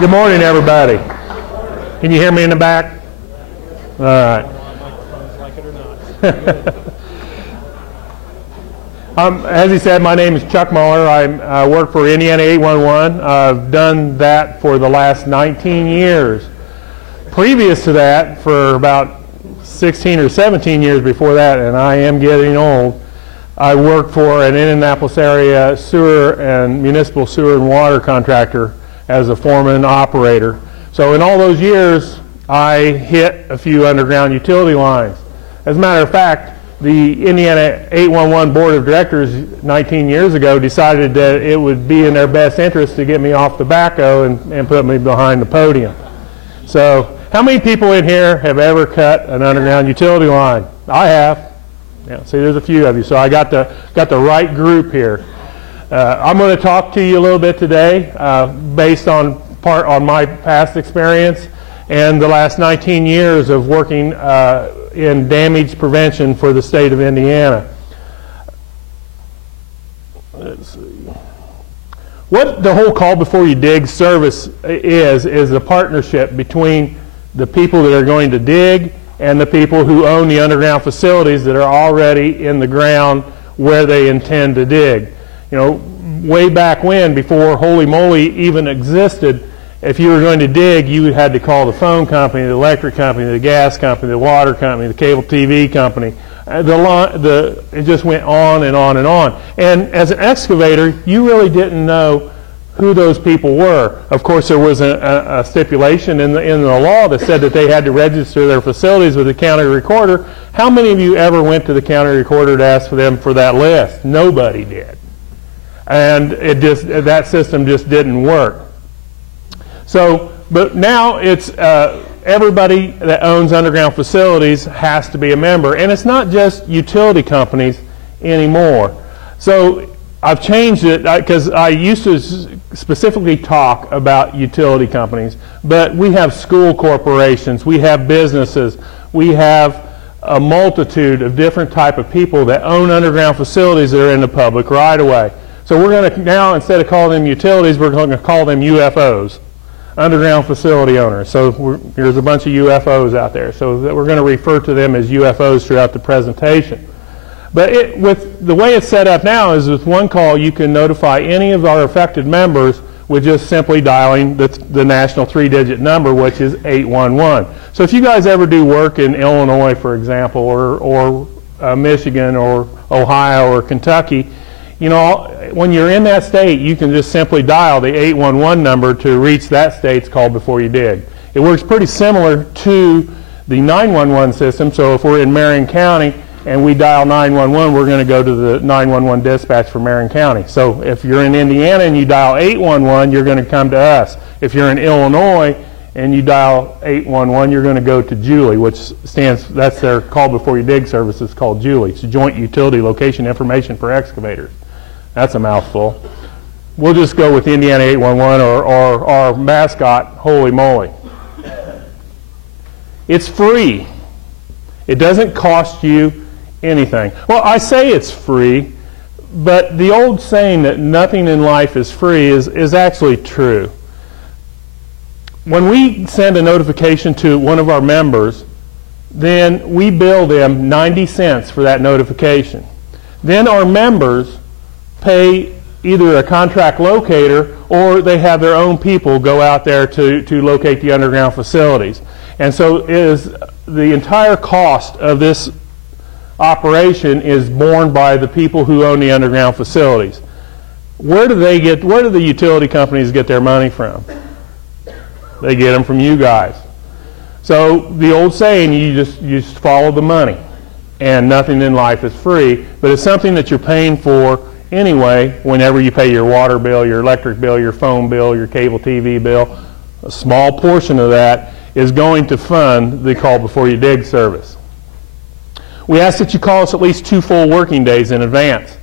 Good morning, everybody. Can you hear me in the back? All right. As he said, my name is Chuck Muller. I work for Indiana 811. I've done that for the last 19 years. Previous to that, for about 16 or 17 years before that, and I am getting old, I worked for an Indianapolis area sewer and municipal sewer and water contractor as a foreman operator. So in all those years, I hit a few underground utility lines. As a matter of fact, the Indiana 811 Board of Directors 19 years ago decided that it would be in their best interest to get me off the backhoe and put me behind the podium. So how many people in here have ever cut an underground utility line? I have. Yeah, see, there's a few of you. So I got the right group here. I'm going to talk to you a little bit today based on my past experience and the last 19 years of working in damage prevention for the state of Indiana. Let's see. What the whole Call Before You Dig service is a partnership between the people that are going to dig and the people who own the underground facilities that are already in the ground where they intend to dig. You know, way back when, before Holy Moly even existed, if you were going to dig, you had to call the phone company, the electric company, the gas company, the water company, the cable TV company. It just went on and on and on. And as an excavator, you really didn't know who those people were. Of course, there was a stipulation in the law that said that they had to register their facilities with the county recorder. How many of you ever went to the county recorder to ask for them for that list? Nobody did. And that system just didn't work. So, but now it's everybody that owns underground facilities has to be a member. And it's not just utility companies anymore. So I've changed it because I used to specifically talk about utility companies, but we have school corporations, we have businesses, we have a multitude of different type of people that own underground facilities that are in the public right-of-way. So we're going to now, instead of calling them utilities, we're going to call them UFOs, underground facility owners. So there's a bunch of UFOs out there. So we're going to refer to them as UFOs throughout the presentation. But with the way it's set up now is with one call you can notify any of our affected members with just simply dialing the national 3-digit number, which is 811. So if you guys ever do work in Illinois, for example, or Michigan or Ohio or Kentucky, you know, when you're in that state, you can just simply dial the 811 number to reach that state's Call Before You Dig. It works pretty similar to the 911 system. So if we're in Marion County and we dial 911, we're going to go to the 911 dispatch for Marion County. So if you're in Indiana and you dial 811, you're going to come to us. If you're in Illinois and you dial 811, you're going to go to Julie, which that's their Call Before You Dig service. It's called Julie. It's Joint Utility Location Information for Excavators. That's a mouthful. We'll just go with Indiana 811 or our mascot, Holy Moly. It's free. It doesn't cost you anything. Well, I say it's free, but the old saying that nothing in life is free is actually true. When we send a notification to one of our members, then we bill them 90 cents for that notification. Then our members pay either a contract locator or they have their own people go out there to locate the underground facilities. And so the entire cost of this operation is borne by the people who own the underground facilities. Where do the utility companies get their money from? They get them from you guys. So the old saying, you just follow the money, and nothing in life is free, but it's something that you're paying for anyway whenever you pay your water bill, your electric bill, your phone bill, your cable TV bill. A small portion of that is going to fund the Call Before You Dig service. We ask that you call us at least 2 full working days in advance.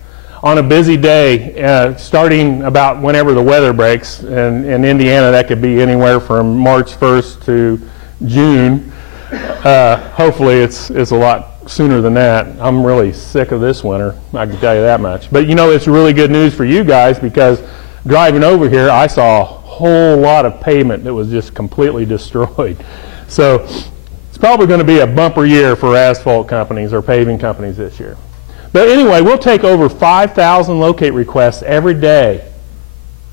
On a busy day, starting about whenever the weather breaks, and in Indiana that could be anywhere from March 1st to June. Hopefully it's a lot sooner than that. I'm really sick of this winter, I can tell you that much. But you know, it's really good news for you guys, because driving over here I saw whole lot of pavement that was just completely destroyed. So it's probably going to be a bumper year for asphalt companies or paving companies this year. But anyway, we'll take over 5,000 locate requests every day,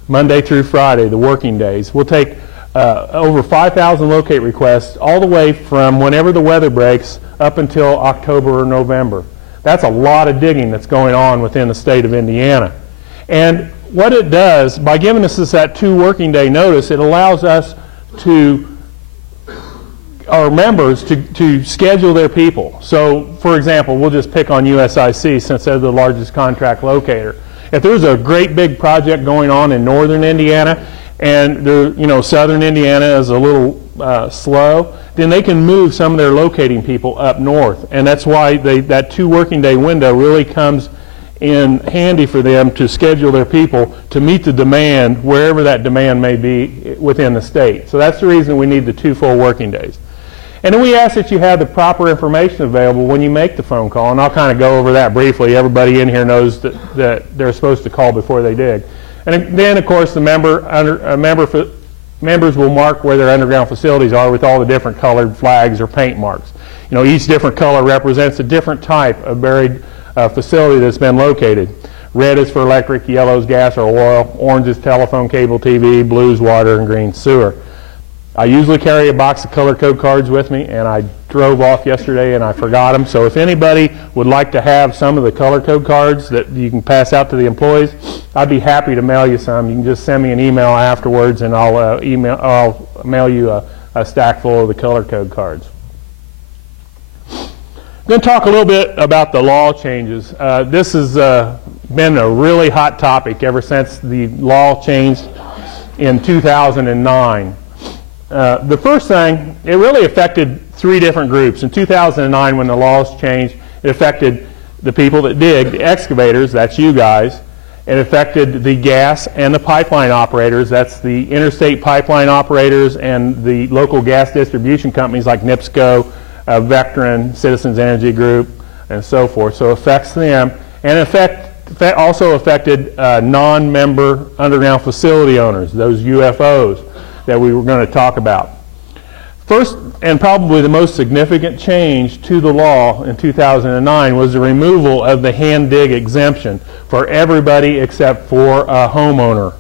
Monday through Friday, the working days. We'll take over 5,000 locate requests all the way from whenever the weather breaks up until October or November. That's a lot of digging that's going on within the state of Indiana. And what it does, by giving us that 2 working day notice, it allows us to, our members, to schedule their people. So, for example, we'll just pick on USIC since they're the largest contract locator. If there's a great big project going on in northern Indiana and southern Indiana is a little slow, then they can move some of their locating people up north. And that's why that 2 working day window really comes in handy for them to schedule their people to meet the demand wherever that demand may be within the state. So that's the reason we need the 2 full working days. And then we ask that you have the proper information available when you make the phone call, and I'll kind of go over that briefly. Everybody in here knows that they're supposed to call before they dig. And then, of course, the members will mark where their underground facilities are with all the different colored flags or paint marks. Each different color represents a different type of buried facility that's been located. Red is for electric, yellow is gas or oil, orange is telephone, cable, TV, blue is water, and green sewer. I usually carry a box of color code cards with me, and I drove off yesterday and I forgot them. So if anybody would like to have some of the color code cards that you can pass out to the employees, I'd be happy to mail you some. You can just send me an email afterwards, and I'll mail you a stack full of the color code cards. I'm going to talk a little bit about the law changes. This has been a really hot topic ever since the law changed in 2009. The first thing, it really affected 3 different groups. In 2009, when the laws changed, it affected the people that dig, the excavators, that's you guys. It affected the gas and the pipeline operators, that's the interstate pipeline operators and the local gas distribution companies like NIPSCO, Vectren, Citizens Energy Group, and so forth. So it affects them. And in also affected non-member underground facility owners, those UFOs that we were going to talk about. First, and probably the most significant change to the law in 2009 was the removal of the hand dig exemption for everybody except for a homeowner.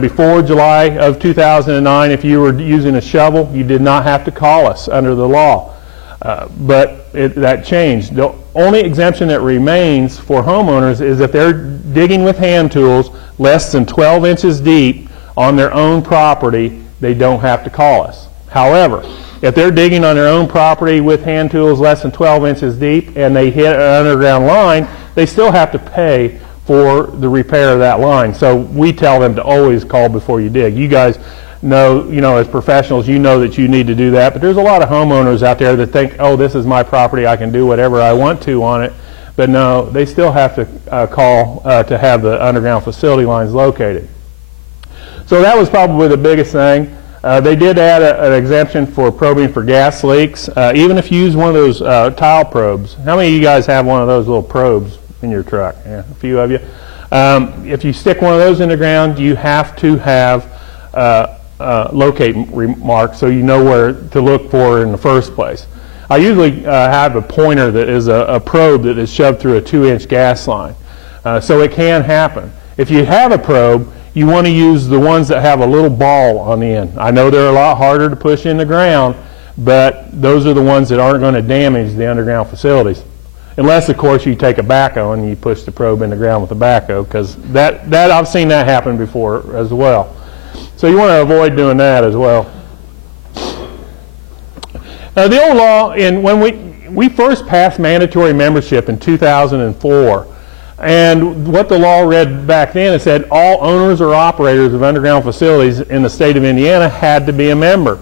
Before July of 2009, if you were using a shovel, you did not have to call us under the law. But that changed. The only exemption that remains for homeowners is if they're digging with hand tools less than 12 inches deep on their own property, they don't have to call us. However, if they're digging on their own property with hand tools less than 12 inches deep and they hit an underground line, they still have to pay for the repair of that line. So we tell them to always call before you dig. You guys know, as professionals, you know that you need to do that. But there's a lot of homeowners out there that think, oh, this is my property, I can do whatever I want to on it. But no, they still have to call to have the underground facility lines located. So that was probably the biggest thing. They did add an exemption for probing for gas leaks, even if you use one of those tile probes. How many of you guys have one of those little probes in your truck? Yeah, a few of you. If you stick one of those in the ground, you have to have locate marks so you know where to look for in the first place. I usually have a pointer that is a probe that is shoved through a 2-inch gas line. So it can happen. If you have a probe, you want to use the ones that have a little ball on the end. I know they're a lot harder to push in the ground, but those are the ones that aren't going to damage the underground facilities. Unless, of course, you take a backhoe and you push the probe in the ground with a backhoe, because that I've seen that happen before as well. So you want to avoid doing that as well. The old law, when we first passed mandatory membership in 2004, and what the law read back then, it said all owners or operators of underground facilities in the state of Indiana had to be a member.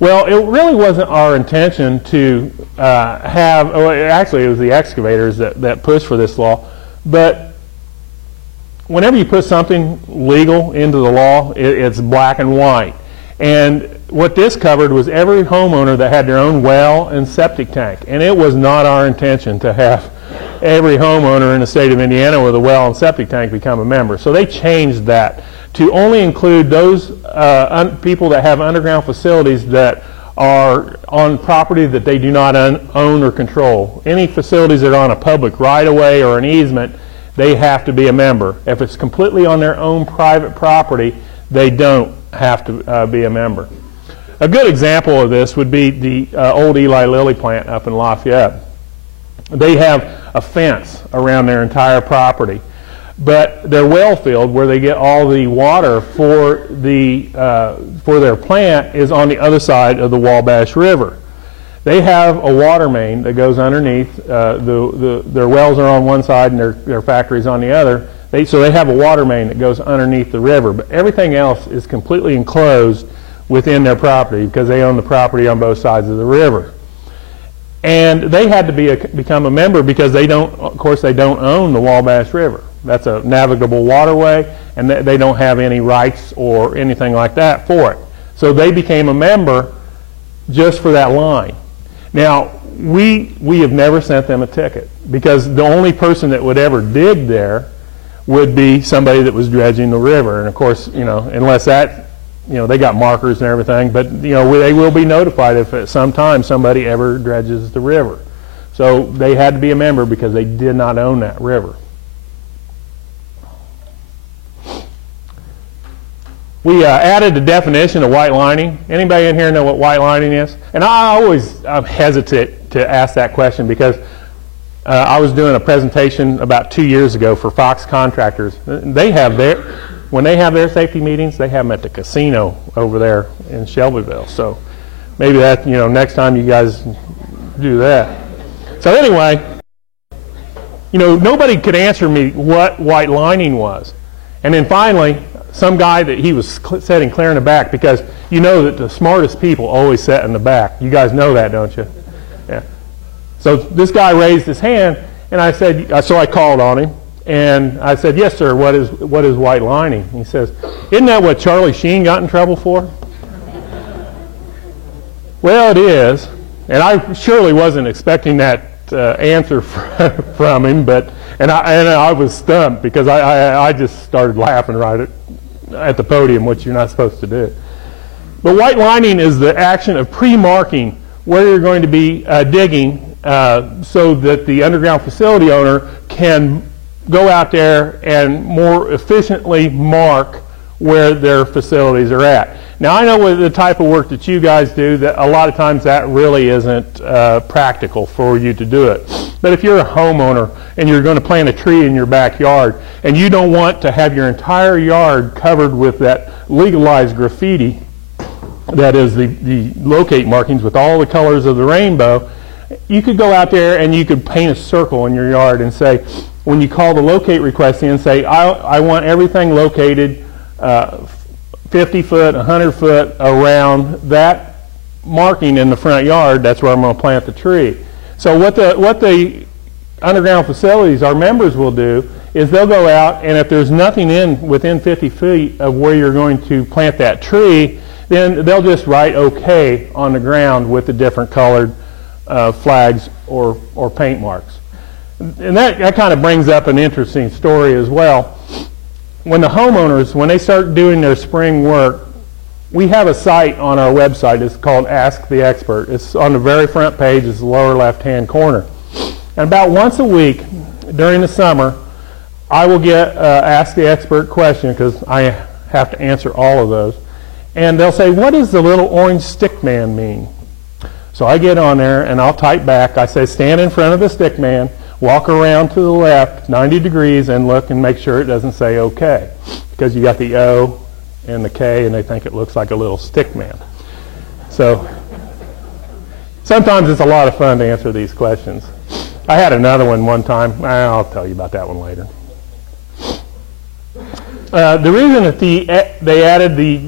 Well, it really wasn't our intention to actually it was the excavators that pushed for this law, but whenever you put something legal into the law, it's black and white. And what this covered was every homeowner that had their own well and septic tank, and it was not our intention to have every homeowner in the state of Indiana with a well and septic tank become a member. So they changed that to only include those people that have underground facilities that are on property that they do not own or control. Any facilities that are on a public right-of-way or an easement, they have to be a member. If it's completely on their own private property, they don't have to be a member. A good example of this would be the old Eli Lilly plant up in Lafayette. They have a fence around their entire property, but their well field, where they get all the water for their plant, is on the other side of the Wabash River. They have a water main that goes underneath. Their wells are on one side and their factory's on the other. So they have a water main that goes underneath the river, but everything else is completely enclosed within their property because they own the property on both sides of the river. And they had to become a member because they don't own the Wabash River. That's a navigable waterway, and they don't have any rights or anything like that for it. So they became a member just for that line. Now, we have never sent them a ticket because the only person that would ever dig there would be somebody that was dredging the river. And of course, unless that, they got markers and everything, but they will be notified if at some time somebody ever dredges the river. So they had to be a member because they did not own that river. We added the definition of white lining. Anybody in here know what white lining is? And I always hesitate to ask that question because I was doing a presentation about 2 years ago for Fox Contractors. They have when they have their safety meetings, they have them at the casino over there in Shelbyville. So maybe that, next time you guys do that. So anyway, nobody could answer me what white lining was. And then finally, some guy that he was sitting clear in the back, because you know that the smartest people always sit in the back. You guys know that, don't you? Yeah. So this guy raised his hand, and I said, so I called on him, and I said, yes, sir, what is white lining? And he says, isn't that what Charlie Sheen got in trouble for? Well, it is, and I surely wasn't expecting that answer from him, and I was stumped because I just started laughing right at the podium, which you're not supposed to do. But white lining is the action of pre-marking where you're going to be digging so that the underground facility owner can go out there and more efficiently mark where their facilities are at. Now, I know with the type of work that you guys do that a lot of times that really isn't practical for you to do it. But if you're a homeowner and you're going to plant a tree in your backyard and you don't want to have your entire yard covered with that legalized graffiti, that is the locate markings with all the colors of the rainbow, you could go out there and you could paint a circle in your yard and say, when you call the locate request in, say, I want everything located 50 foot, 100 foot around that marking in the front yard. That's where I'm going to plant the tree. So what the underground facilities, our members, will do is they'll go out, and if there's nothing within 50 feet of where you're going to plant that tree, then they'll just write OK on the ground with the different colored flags or paint marks. And that kind of brings up an interesting story as well. When the homeowners, when they start doing their spring work, we have a site on our website. It's called Ask the Expert. It's on the very front page. It's the lower left-hand corner. And about once a week during the summer, I will get Ask the Expert question because I have to answer all of those. And they'll say, what does the little orange stick man mean? So I get on there and I'll type back. I say, stand in front of the stick man, walk around to the left 90 degrees and look and make sure it doesn't say OK, because you got the O and the K and they think it looks like a little stick man. So sometimes it's a lot of fun to answer these questions. I had another one time. I'll tell you about that one later. The reason that they added the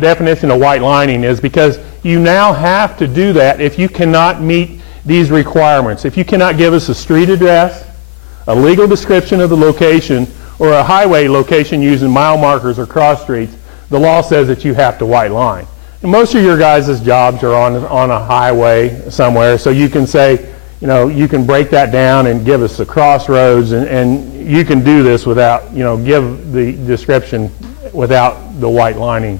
definition of white lining is because you now have to do that if you cannot meet these requirements. If you cannot give us a street address, a legal description of the location, or a highway location using mile markers or cross streets, the law says that you have to white line. And most of your guys' jobs are on a highway somewhere, so you can say, you know, you can break that down and give us the crossroads, and you can do this without, you know, give the description without the white lining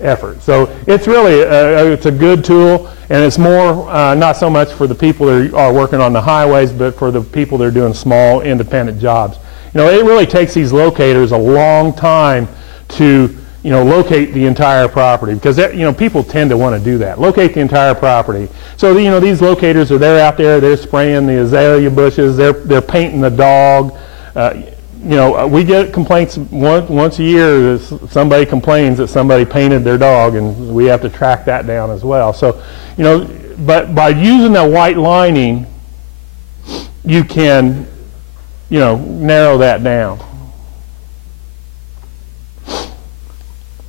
effort. So it's really it's a good tool, and it's more not so much for the people that are working on the highways, but for the people that are doing small independent jobs. You know, it really takes these locators a long time to, you know, locate the entire property, because you know, people tend to want to do that, locate the entire property. So you know, these locators are there out there, they're spraying the azalea bushes, they're painting the dog. You know, we get complaints once a year that somebody complains that somebody painted their dog, and we have to track that down as well. So, you know, but by using that white lining, you can, you know, narrow that down.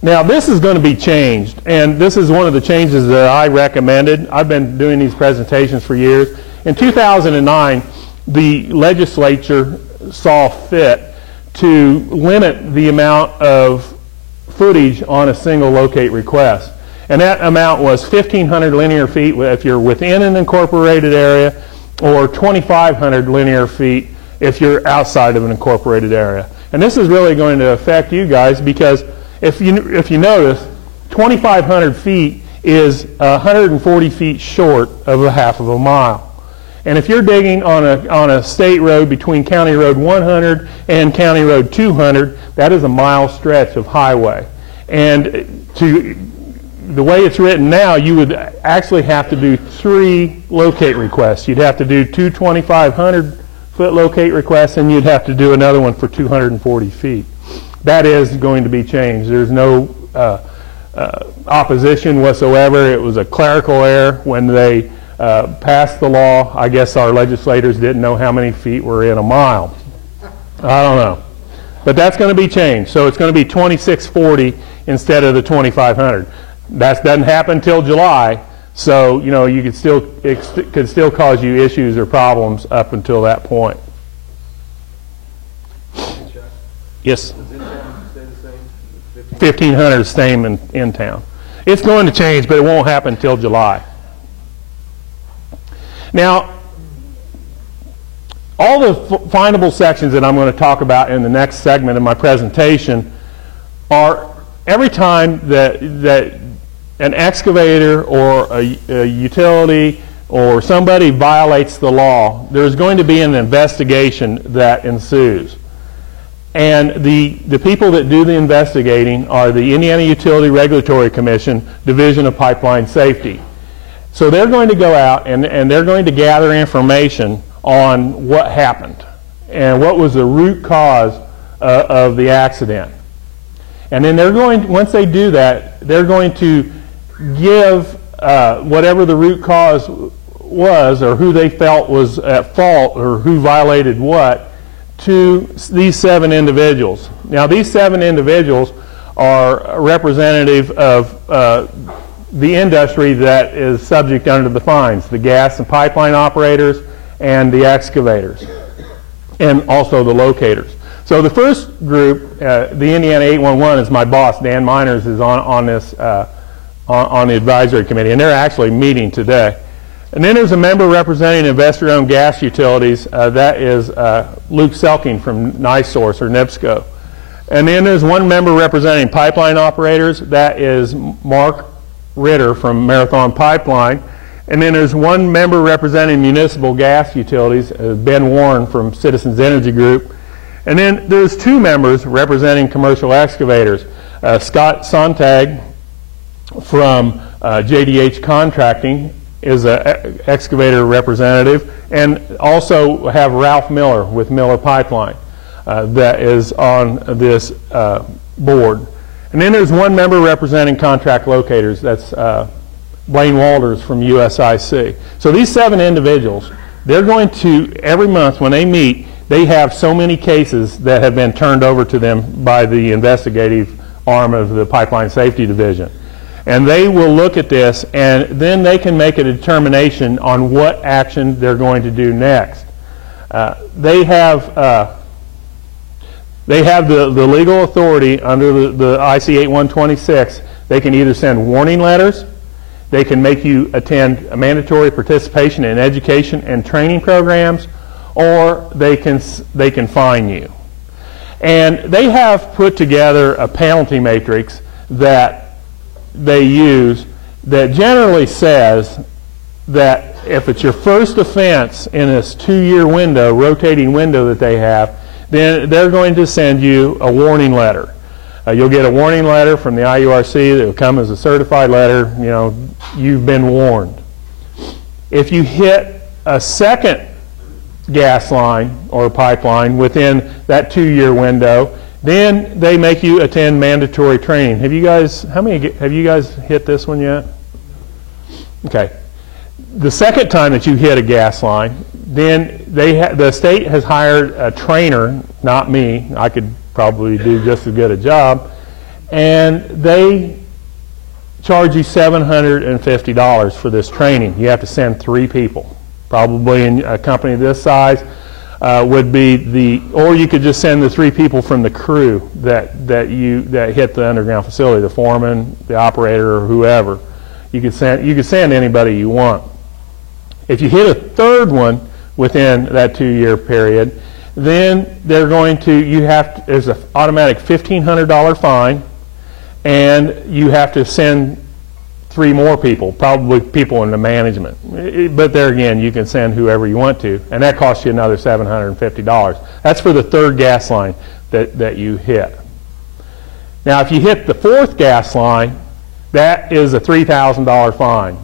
Now, this is going to be changed, and this is one of the changes that I recommended. I've been doing these presentations for years. In 2009, the legislature saw fit to limit the amount of footage on a single locate request. And that amount was 1,500 linear feet if you're within an incorporated area, or 2,500 linear feet if you're outside of an incorporated area. And this is really going to affect you guys, because if you notice, 2,500 feet is 140 feet short of a half of a mile. And if you're digging on a state road between County Road 100 and County Road 200, that is a mile stretch of highway. And the way it's written now, you would actually have to do 3 locate requests. You'd have to do 2 2,500-foot locate requests, and you'd have to do another one for 240 feet. That is going to be changed. There's no opposition whatsoever. It was a clerical error when they passed the law. I guess our legislators didn't know how many feet were in a mile. I don't know. But that's going to be changed. So it's going to be 2,640 instead of the 2,500. That doesn't happen until July. So, you know, it could still cause you issues or problems up until that point. Yes? Does in-town stay the same? 1,500 is staying in town. It's going to change, but it won't happen until July. Now, all the findable sections that I'm going to talk about in the next segment of my presentation are every time that an excavator or a utility or somebody violates the law, there's going to be an investigation that ensues. And the people that do the investigating are the Indiana Utility Regulatory Commission, Division of Pipeline Safety. So they're going to go out and they're going to gather information on what happened and what was the root cause of the accident. And then they're going, once they do that, they're going to give whatever the root cause was, or who they felt was at fault or who violated what, to these 7 individuals. Now, these 7 individuals are representative of the industry that is subject under the fines, the gas and pipeline operators and the excavators, and also the locators. So the first group, the Indiana 811, is my boss. Dan Miners is on this on the advisory committee, and they're actually meeting today. And then there's a member representing investor-owned gas utilities. That is Luke Selking from NiSource or NIPSCO. And then there's one member representing pipeline operators. That is Mark Ritter from Marathon Pipeline. And then there's one member representing municipal gas utilities, Ben Warren from Citizens Energy Group. And then there's 2 members representing commercial excavators. Scott Sontag from JDH Contracting is an excavator representative, and also have Ralph Miller with Miller Pipeline that is on this board. And then there's one member representing contract locators. That's Blaine Walters from USIC. So these 7 individuals, they're going to, every month when they meet, they have so many cases that have been turned over to them by the investigative arm of the Pipeline Safety Division. And they will look at this, and then they can make a determination on what action they're going to do next. They have the legal authority under the IC 8126. They can either send warning letters, They can make you attend a mandatory participation in education and training programs, or they can fine you. And they have put together a penalty matrix that they use that generally says that if it's your first offense in this 2-year window, rotating window that they have, then they're going to send you a warning letter. You'll get a warning letter from the IURC that will come as a certified letter, you know, you've been warned. If you hit a second gas line or pipeline within that 2-year window, then they make you attend mandatory training. Have you guys hit this one yet? Okay. The second time that you hit a gas line, then the state has hired a trainer, not me. I could probably do just as good a job, and they charge you $750 for this training. You have to send 3 people. Probably in a company this size would be or you could just send the 3 people from the crew that hit the underground facility, the foreman, the operator, or whoever. You could send anybody you want. If you hit a third one within that 2-year period, then they're going to, there's an automatic $1,500 fine, and you have to send 3 more people, probably people in the management. But there again, you can send whoever you want to, and that costs you another $750. That's for the third gas line that you hit. Now, if you hit the 4th gas line, that is a $3,000 fine.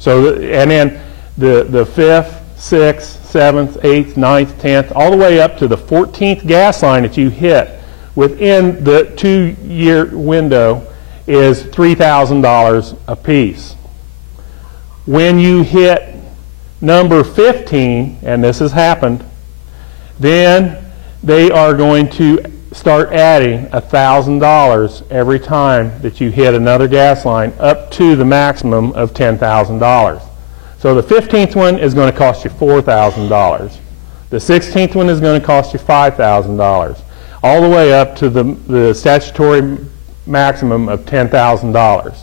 So, and then the 5th, 6th, 7th, 8th, 9th, 10th, all the way up to the 14th gas line that you hit within the 2-year window is $3,000 a piece. When you hit number 15, and this has happened, then they are going to start adding $1,000 every time that you hit another gas line up to the maximum of $10,000. So the 15th one is going to cost you $4,000. The 16th one is going to cost you $5,000, all the way up to the statutory maximum of $10,000.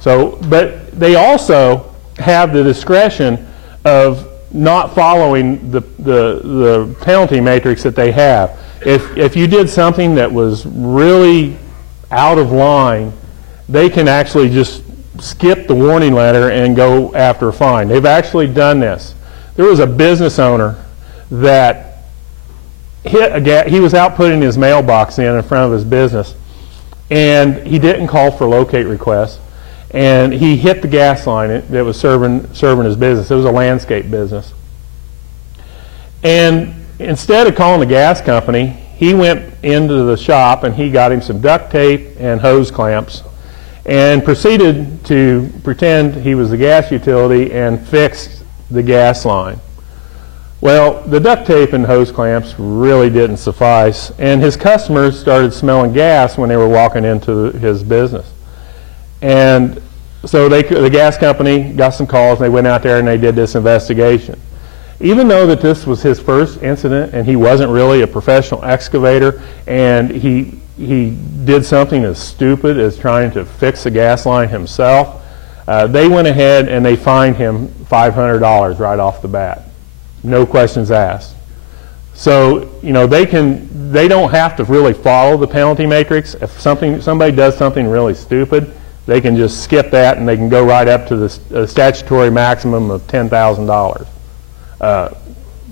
So, but they also have the discretion of not following the penalty matrix that they have. If you did something that was really out of line, they can actually just skip the warning letter and go after a fine. They've actually done this. There was a business owner that he was out putting his mailbox in front of his business, and he didn't call for locate requests, and he hit the gas line that was serving his business. It was a landscape business. And instead of calling the gas company, he went into the shop and he got him some duct tape and hose clamps and proceeded to pretend he was the gas utility and fixed the gas line. Well, the duct tape and hose clamps really didn't suffice, and his customers started smelling gas when they were walking into his business. And so the gas company got some calls, and they went out there and they did this investigation. Even though that this was his first incident and he wasn't really a professional excavator, and he did something as stupid as trying to fix the gas line himself, they went ahead and they fined him $500 right off the bat. No questions asked. So, you know, they don't have to really follow the penalty matrix. If somebody does something really stupid, they can just skip that and they can go right up to the statutory maximum of $10,000.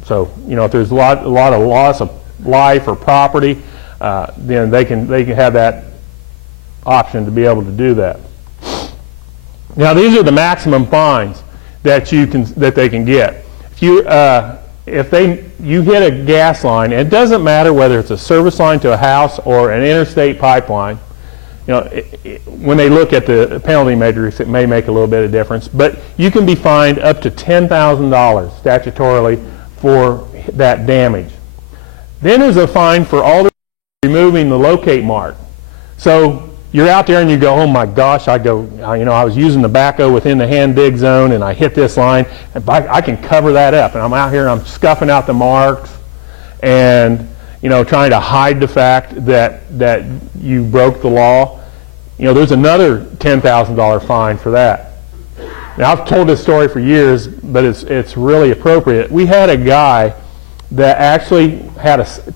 So, you know, if there's a lot of loss of life or property, then they can have that option to be able to do that. Now, these are the maximum fines that they can get. If you hit a gas line, it doesn't matter whether it's a service line to a house or an interstate pipeline. You know, when they look at the penalty matrix, it may make a little bit of difference, but you can be fined up to $10,000 statutorily for that damage. Then there's a fine for removing the locate mark. So you're out there and you go, oh my gosh, I was using the backhoe within the hand dig zone and I hit this line, and I can cover that up. And I'm out here and I'm scuffing out the marks and, you know, trying to hide the fact that you broke the law. there's another $10,000 fine for that. Now, I've told this story for years, but it's really appropriate. We had a guy that actually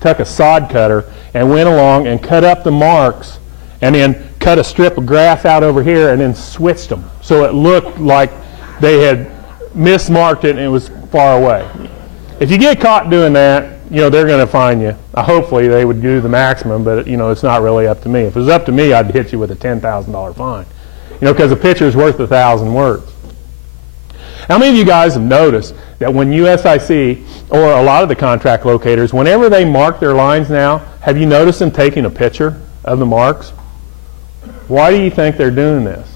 took a sod cutter and went along and cut up the marks and then cut a strip of grass out over here and then switched them. So it looked like they had mismarked it and it was far away. If you get caught doing that, they're going to fine you. Hopefully they would do the maximum, but it's not really up to me. If it was up to me, I'd hit you with a $10,000 fine. Because a picture is worth 1,000 words. How many of you guys have noticed that when USIC, or a lot of the contract locators, whenever they mark their lines now, have you noticed them taking a picture of the marks? Why do you think they're doing this?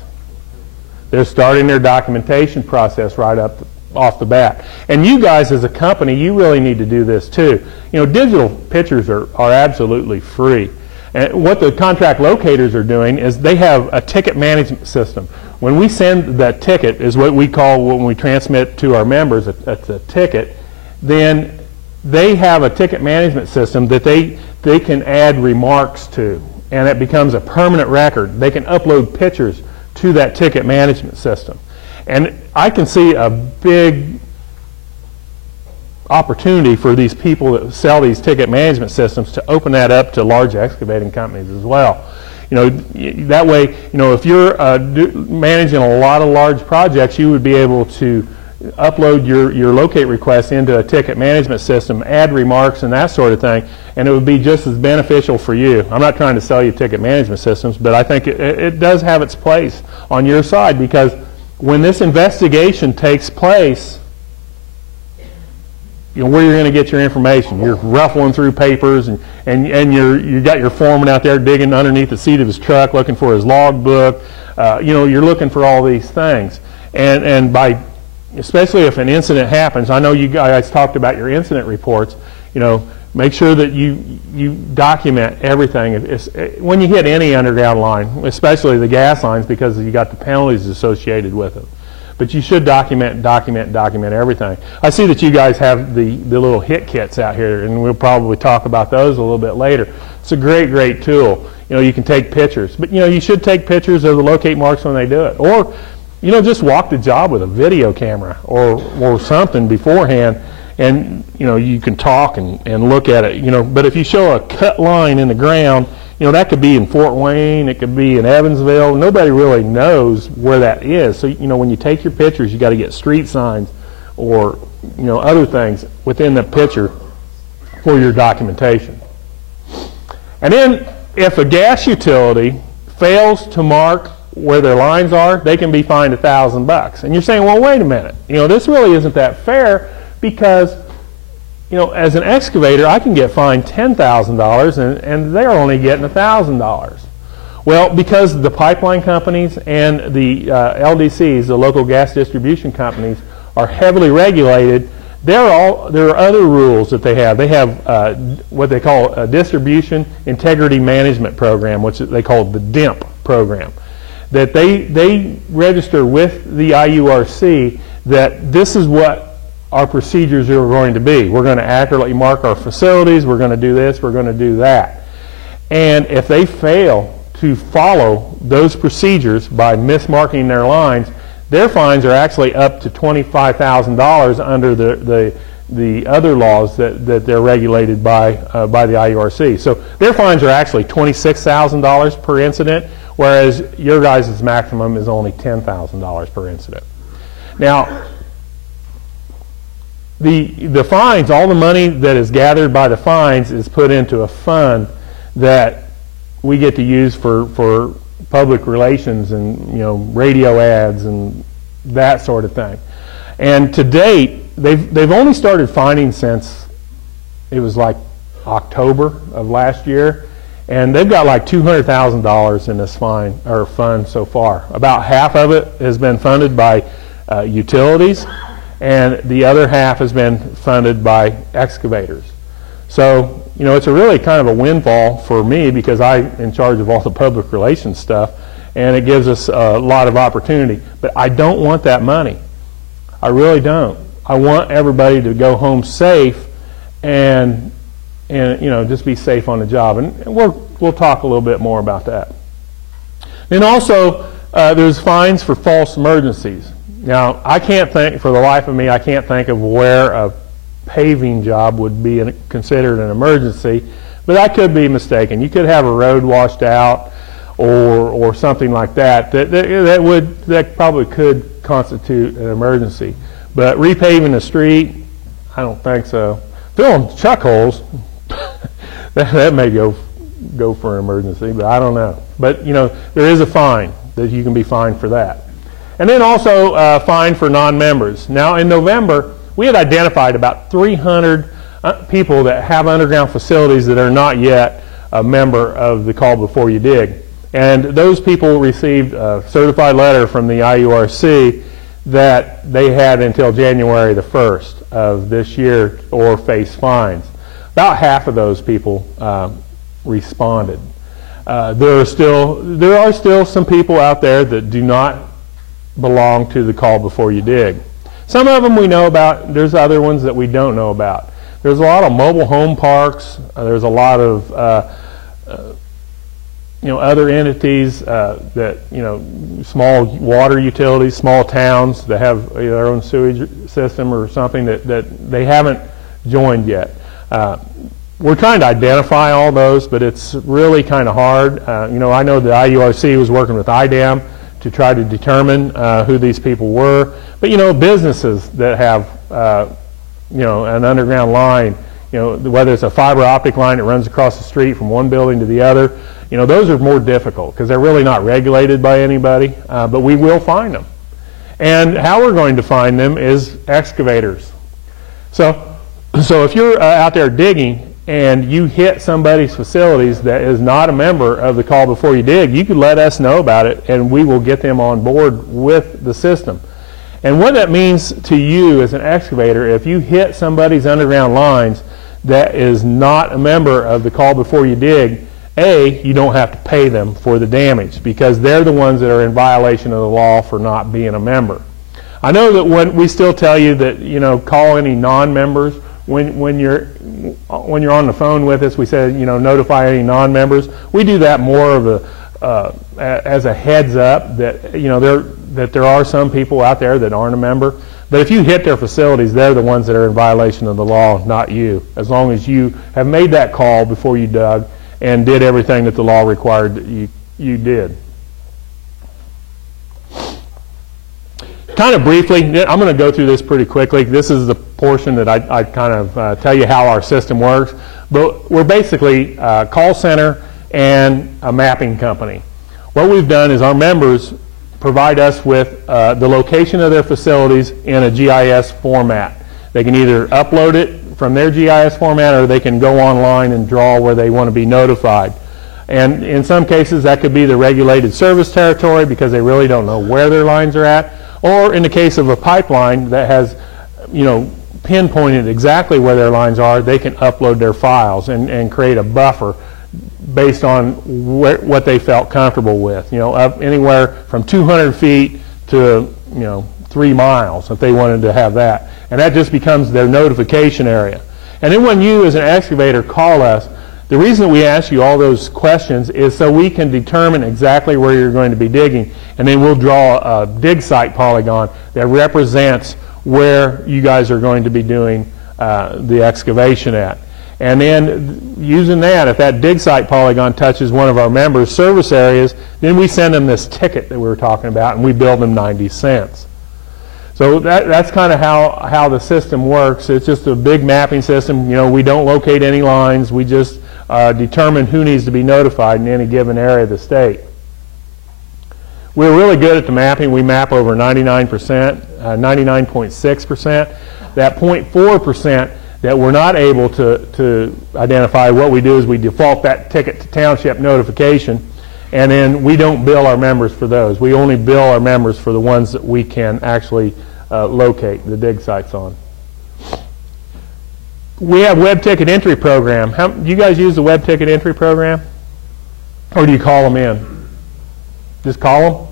They're starting their documentation process right up off the bat. And you guys as a company, you really need to do this too. Digital pictures are absolutely free. And what the contract locators are doing is they have a ticket management system. When we send that ticket, is what we call when we transmit to our members a ticket, then they have a ticket management system that they can add remarks to, and it becomes a permanent record. They can upload pictures to that ticket management system. And I can see a big opportunity for these people that sell these ticket management systems to open that up to large excavating companies as well. That way, if you're managing a lot of large projects, you would be able to upload your locate requests into a ticket management system, add remarks and that sort of thing, and it would be just as beneficial for you. I'm not trying to sell you ticket management systems, but I think it does have its place on your side, because when this investigation takes place, where you're going to get your information. You're ruffling through papers, and you got your foreman out there digging underneath the seat of his truck looking for his log book. You're looking for all these things. And especially if an incident happens, I know you guys talked about your incident reports, make sure that you document everything. When you hit any underground line, especially the gas lines, because you got the penalties associated with it. But you should document everything. I see that you guys have the little hit kits out here, and we'll probably talk about those a little bit later. It's a great tool. You can take pictures. But, you should take pictures of the locate marks when they do it. Or, just walk the job with a video camera or something beforehand, and, you can talk and look at it. But if you show a cut line in the ground, that could be in Fort Wayne, it could be in Evansville. Nobody really knows where that is. So, when you take your pictures, you got to get street signs or, other things within the picture for your documentation. And then if a gas utility fails to mark where their lines are, they can be fined $1,000. And you're saying, well, wait a minute. This really isn't that fair, because as an excavator, I can get fined $10,000 and they're only getting $1,000. Well, because the pipeline companies and the LDCs, the local gas distribution companies, are heavily regulated, there are other rules that they have. They have what they call a Distribution Integrity Management Program, which they call the DIMP program, that they register with the IURC that this is what our procedures are going to be. We're going to accurately mark our facilities, we're going to do this, we're going to do that. And if they fail to follow those procedures by mismarking their lines, their fines are actually up to $25,000 under the other laws that they're regulated by the IURC. So their fines are actually $26,000 per incident, whereas your guys' maximum is only $10,000 per incident. Now, the fines, all the money that is gathered by the fines is put into a fund that we get to use for public relations and radio ads and that sort of thing. And to date, they've only started fining since it was like October of last year, and they've got like $200,000 in this fund so far. About half of it has been funded by utilities, and the other half has been funded by excavators. So, it's a really kind of a windfall for me, because I'm in charge of all the public relations stuff, and it gives us a lot of opportunity. But I don't want that money. I really don't. I want everybody to go home safe and just be safe on the job. And we'll talk a little bit more about that. Then also, there's fines for false emergencies. Now, I can't think, for the life of me, I can't think of where a paving job would be considered an emergency, but I could be mistaken. You could have a road washed out or something like that. That probably could constitute an emergency. But repaving a street, I don't think so. Filling chuck holes, that may go for an emergency, but I don't know. But you know, there is a fine that you can be fined for that. And then also fine for non-members. Now in November, we had identified about 300 people that have underground facilities that are not yet a member of the Call Before You Dig. And those people received a certified letter from the IURC that they had until January the 1st of this year or face fines. About half of those people responded. There are still some people out there that do not belong to the Call Before You Dig. Some of them we know about. There's other ones that we don't know about. There's a lot of mobile home parks. There's a lot of other entities that, small water utilities, small towns that have their own sewage system or something that they haven't joined yet. We're trying to identify all those, but it's really kind of hard. I know the IURC was working with IDAM to try to determine who these people were. But businesses that have an underground line, whether it's a fiber optic line that runs across the street from one building to the other, those are more difficult because they're really not regulated by anybody, but we will find them. And how we're going to find them is excavators. So if you're out there digging and you hit somebody's facilities that is not a member of the Call Before You Dig, you could let us know about it and we will get them on board with the system. And what that means to you as an excavator, if you hit somebody's underground lines that is not a member of the Call Before You Dig, you don't have to pay them for the damage because they're the ones that are in violation of the law for not being a member. I know that when we still tell you that, call any non-members. When you're on the phone with us, we said, notify any non-members. We do that more of as a heads up that, that there are some people out there that aren't a member. But if you hit their facilities, they're the ones that are in violation of the law, not you, as long as you have made that call before you dug and did everything that the law required that you did. Kind of briefly, I'm going to go through this pretty quickly. This is the portion that I kind of tell you how our system works. But we're basically a call center and a mapping company. What we've done is our members provide us with the location of their facilities in a GIS format. They can either upload it from their GIS format or they can go online and draw where they want to be notified. And in some cases that could be the regulated service territory because they really don't know where their lines are at. Or in the case of a pipeline that has, pinpointed exactly where their lines are, they can upload their files and create a buffer based on what they felt comfortable with. Up anywhere from 200 feet to 3 miles if they wanted to have that. And that just becomes their notification area. And then when you as an excavator call us, the reason we ask you all those questions is so we can determine exactly where you're going to be digging, and then we'll draw a dig site polygon that represents where you guys are going to be doing the excavation at. And then using that, if that dig site polygon touches one of our members' service areas, then we send them this ticket that we were talking about, and we bill them 90 cents. So that's kind of how the system works. It's just a big mapping system. We don't locate any lines. We just determine who needs to be notified in any given area of the state. We're really good at the mapping. We map over 99%, 99.6%. That 0.4% that we're not able to identify, what we do is we default that ticket to township notification, and then we don't bill our members for those. We only bill our members for the ones that we can actually locate the dig sites on. We have web ticket entry program. Do you guys use the web ticket entry program? Or do you call them in? Just call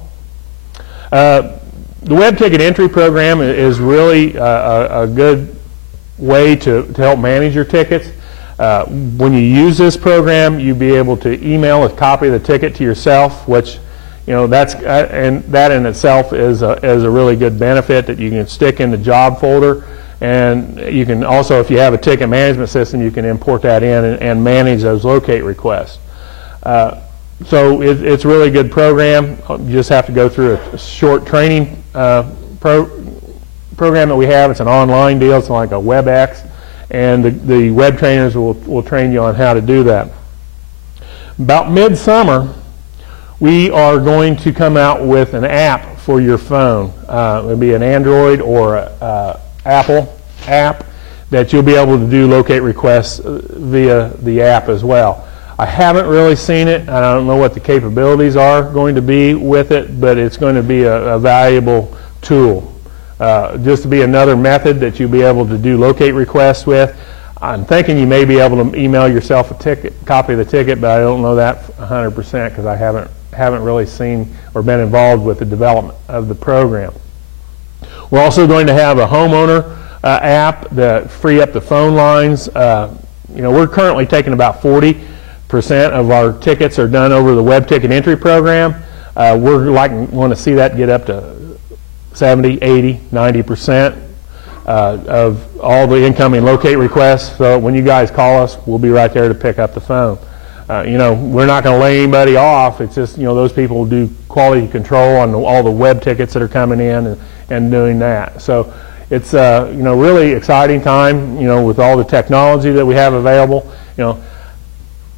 them? The web ticket entry program is really a good way to help manage your tickets. When you use this program, you'll be able to email a copy of the ticket to yourself, which You know, and that in itself is a really good benefit that you can stick in the job folder. And you can also, if you have a ticket management system, you can import that in and manage those locate requests. So it's a really good program. You just have to go through a short training program that we have. It's an online deal. It's like a WebEx. And the web trainers will train you on how to do that. About midsummer, we are going to come out with an app for your phone. It'll be an Android or Apple app that you'll be able to do locate requests via the app as well. I haven't really seen it. I don't know what the capabilities are going to be with it, but it's going to be a valuable tool. Just to be another method that you'll be able to do locate requests with. I'm thinking you may be able to email yourself a copy of the ticket, but I don't know that 100% because I haven't really seen or been involved with the development of the program. We're also going to have a homeowner app that free up the phone lines. You know, we're currently taking about 40% of our tickets are done over the web ticket entry program. Want to see that get up to 70, 80, 90% of all the incoming locate requests. So when you guys call us, we'll be right there to pick up the phone. You know, we're not going to lay anybody off. It's just, you know, those people do quality control on all the web tickets that are coming in and doing that. So it's you know, really exciting time, you know, with all the technology that we have available. You know,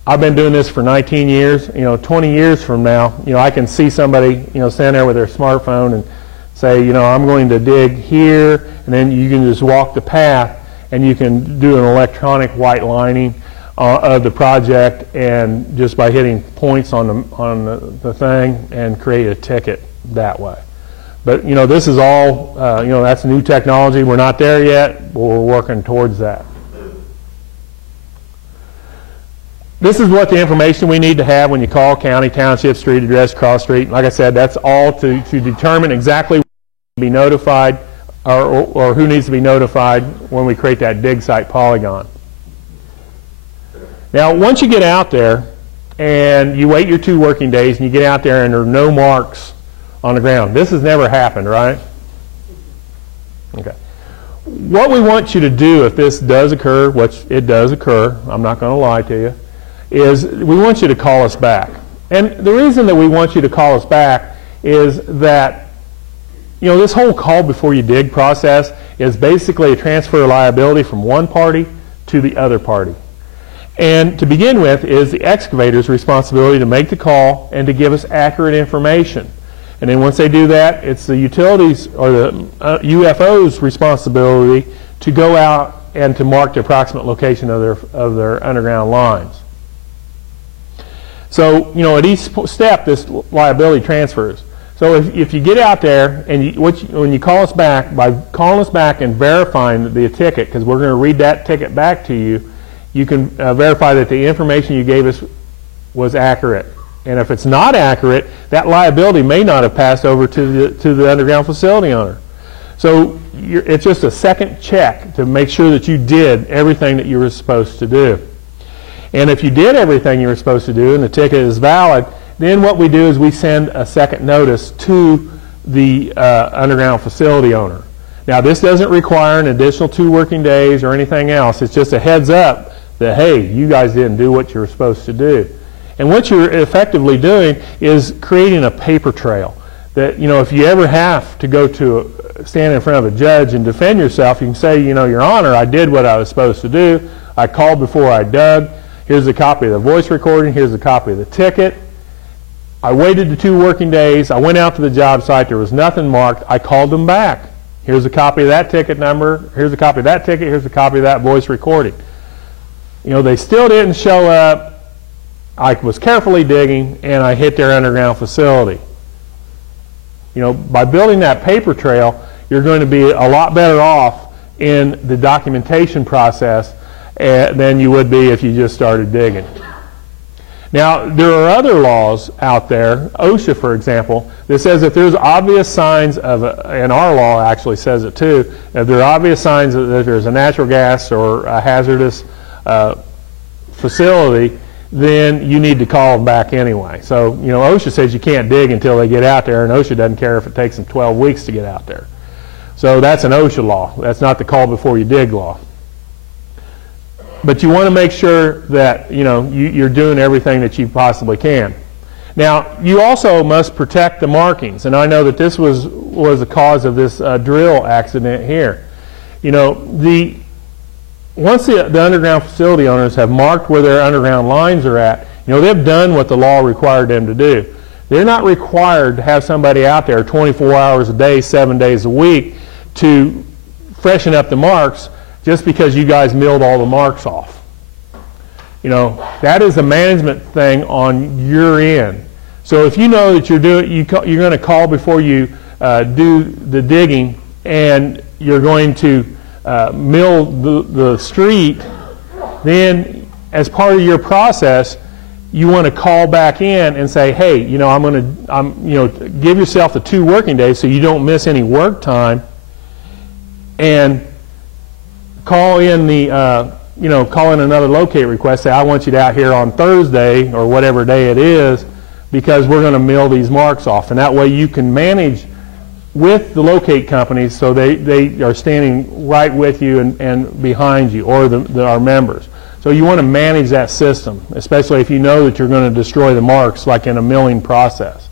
I've been doing this for 19 years. You know, 20 years from now, you know, I can see somebody, you know, standing there with their smartphone and say, you know, I'm going to dig here, and then you can just walk the path, and you can do an electronic white lining of the project, and just by hitting points on the thing and create a ticket that way. But you know, this is all you know, that's new technology. We're not there yet, but we're working towards that. This is what the information we need to have when you call county, township, street address, cross street. Like I said, that's all to determine exactly who be notified or who needs to be notified when we create that dig site polygon. Now, once you get out there and you wait your 2 working days and you get out there and there are no marks on the ground. This has never happened, right? Okay. What we want you to do if this does occur, which it does occur, I'm not going to lie to you, is we want you to call us back. And the reason that we want you to call us back is that, you know, this whole call before you dig process is basically a transfer of liability from one party to the other party. And to begin with is the excavator's responsibility to make the call and to give us accurate information. And then once they do that, it's the utilities or the UFO's responsibility to go out and to mark the approximate location of their underground lines. So, you know, at each step, this liability transfers. So if you get out there and when you call us back, by calling us back and verifying the ticket, because we're going to read that ticket back to you, you can verify that the information you gave us was accurate. And if it's not accurate, that liability may not have passed over to the underground facility owner. So it's just a second check to make sure that you did everything that you were supposed to do. And if you did everything you were supposed to do and the ticket is valid, then what we do is we send a second notice to the underground facility owner. Now, this doesn't require an additional 2 working days or anything else. It's just a heads up that, hey, you guys didn't do what you were supposed to do. And what you're effectively doing is creating a paper trail that, you know, if you ever have to go to stand in front of a judge and defend yourself, you can say, you know, Your Honor, I did what I was supposed to do. I called before I dug. Here's a copy of the voice recording. Here's a copy of the ticket. I waited the 2 working days. I went out to the job site. There was nothing marked. I called them back. Here's a copy of that ticket number. Here's a copy of that ticket. Here's a copy of that voice recording. You know, they still didn't show up. I was carefully digging, and I hit their underground facility. You know, by building that paper trail, you're going to be a lot better off in the documentation process than you would be if you just started digging. Now, there are other laws out there, OSHA, for example, that says if there's obvious signs of, and our law actually says it too, if there are obvious signs that there's a natural gas or a hazardous facility, then you need to call them back anyway. So, you know, OSHA says you can't dig until they get out there, and OSHA doesn't care if it takes them 12 weeks to get out there. So that's an OSHA law. That's not the call before you dig law. But you want to make sure that, you know, you're doing everything that you possibly can. Now, you also must protect the markings, and I know that this was the cause of this drill accident here. You know, once the underground facility owners have marked where their underground lines are at, you know, they've done what the law required them to do. They're not required to have somebody out there 24 hours a day, 7 days a week to freshen up the marks just because you guys milled all the marks off. You know, that is a management thing on your end. So if you know that you're going to call before you do the digging, and you're going to mill the street, then as part of your process, you want to call back in and say, hey, you know, give yourself the 2 working days so you don't miss any work time, and call in call in another locate request. Say, I want you out here on Thursday or whatever day it is, because we're going to mill these marks off, and that way you can manage with the locate companies so they are standing right with you and behind you, or our members. So you want to manage that system, especially if you know that you're going to destroy the marks like in a milling process.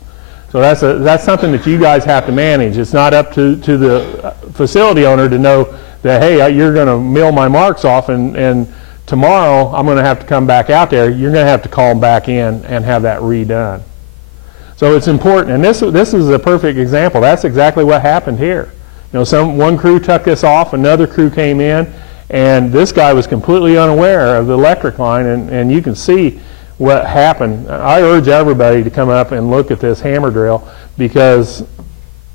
So that's something that you guys have to manage. It's not up to the facility owner to know that, hey, you're going to mill my marks off, and tomorrow I'm going to have to come back out there. You're going to have to call them back in and have that redone. So it's important, and this is a perfect example. That's exactly what happened here. You know, one crew took this off, another crew came in, and this guy was completely unaware of the electric line, and you can see what happened. I urge everybody to come up and look at this hammer drill, because,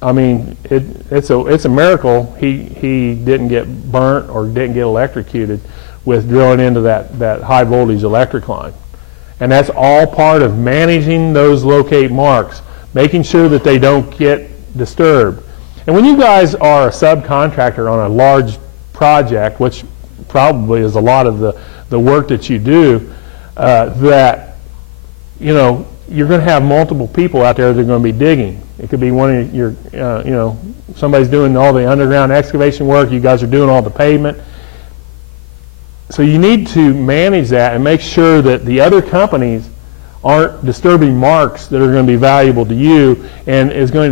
I mean, it's a miracle he didn't get burnt or didn't get electrocuted with drilling into that high voltage electric line. And that's all part of managing those locate marks, making sure that they don't get disturbed. And when you guys are a subcontractor on a large project, which probably is a lot of the work that you do, that, you know, you're going to have multiple people out there that are going to be digging. It could be one of your, you know, somebody's doing all the underground excavation work, you guys are doing all the pavement. So you need to manage that and make sure that the other companies aren't disturbing marks that are going to be valuable to you, and it's going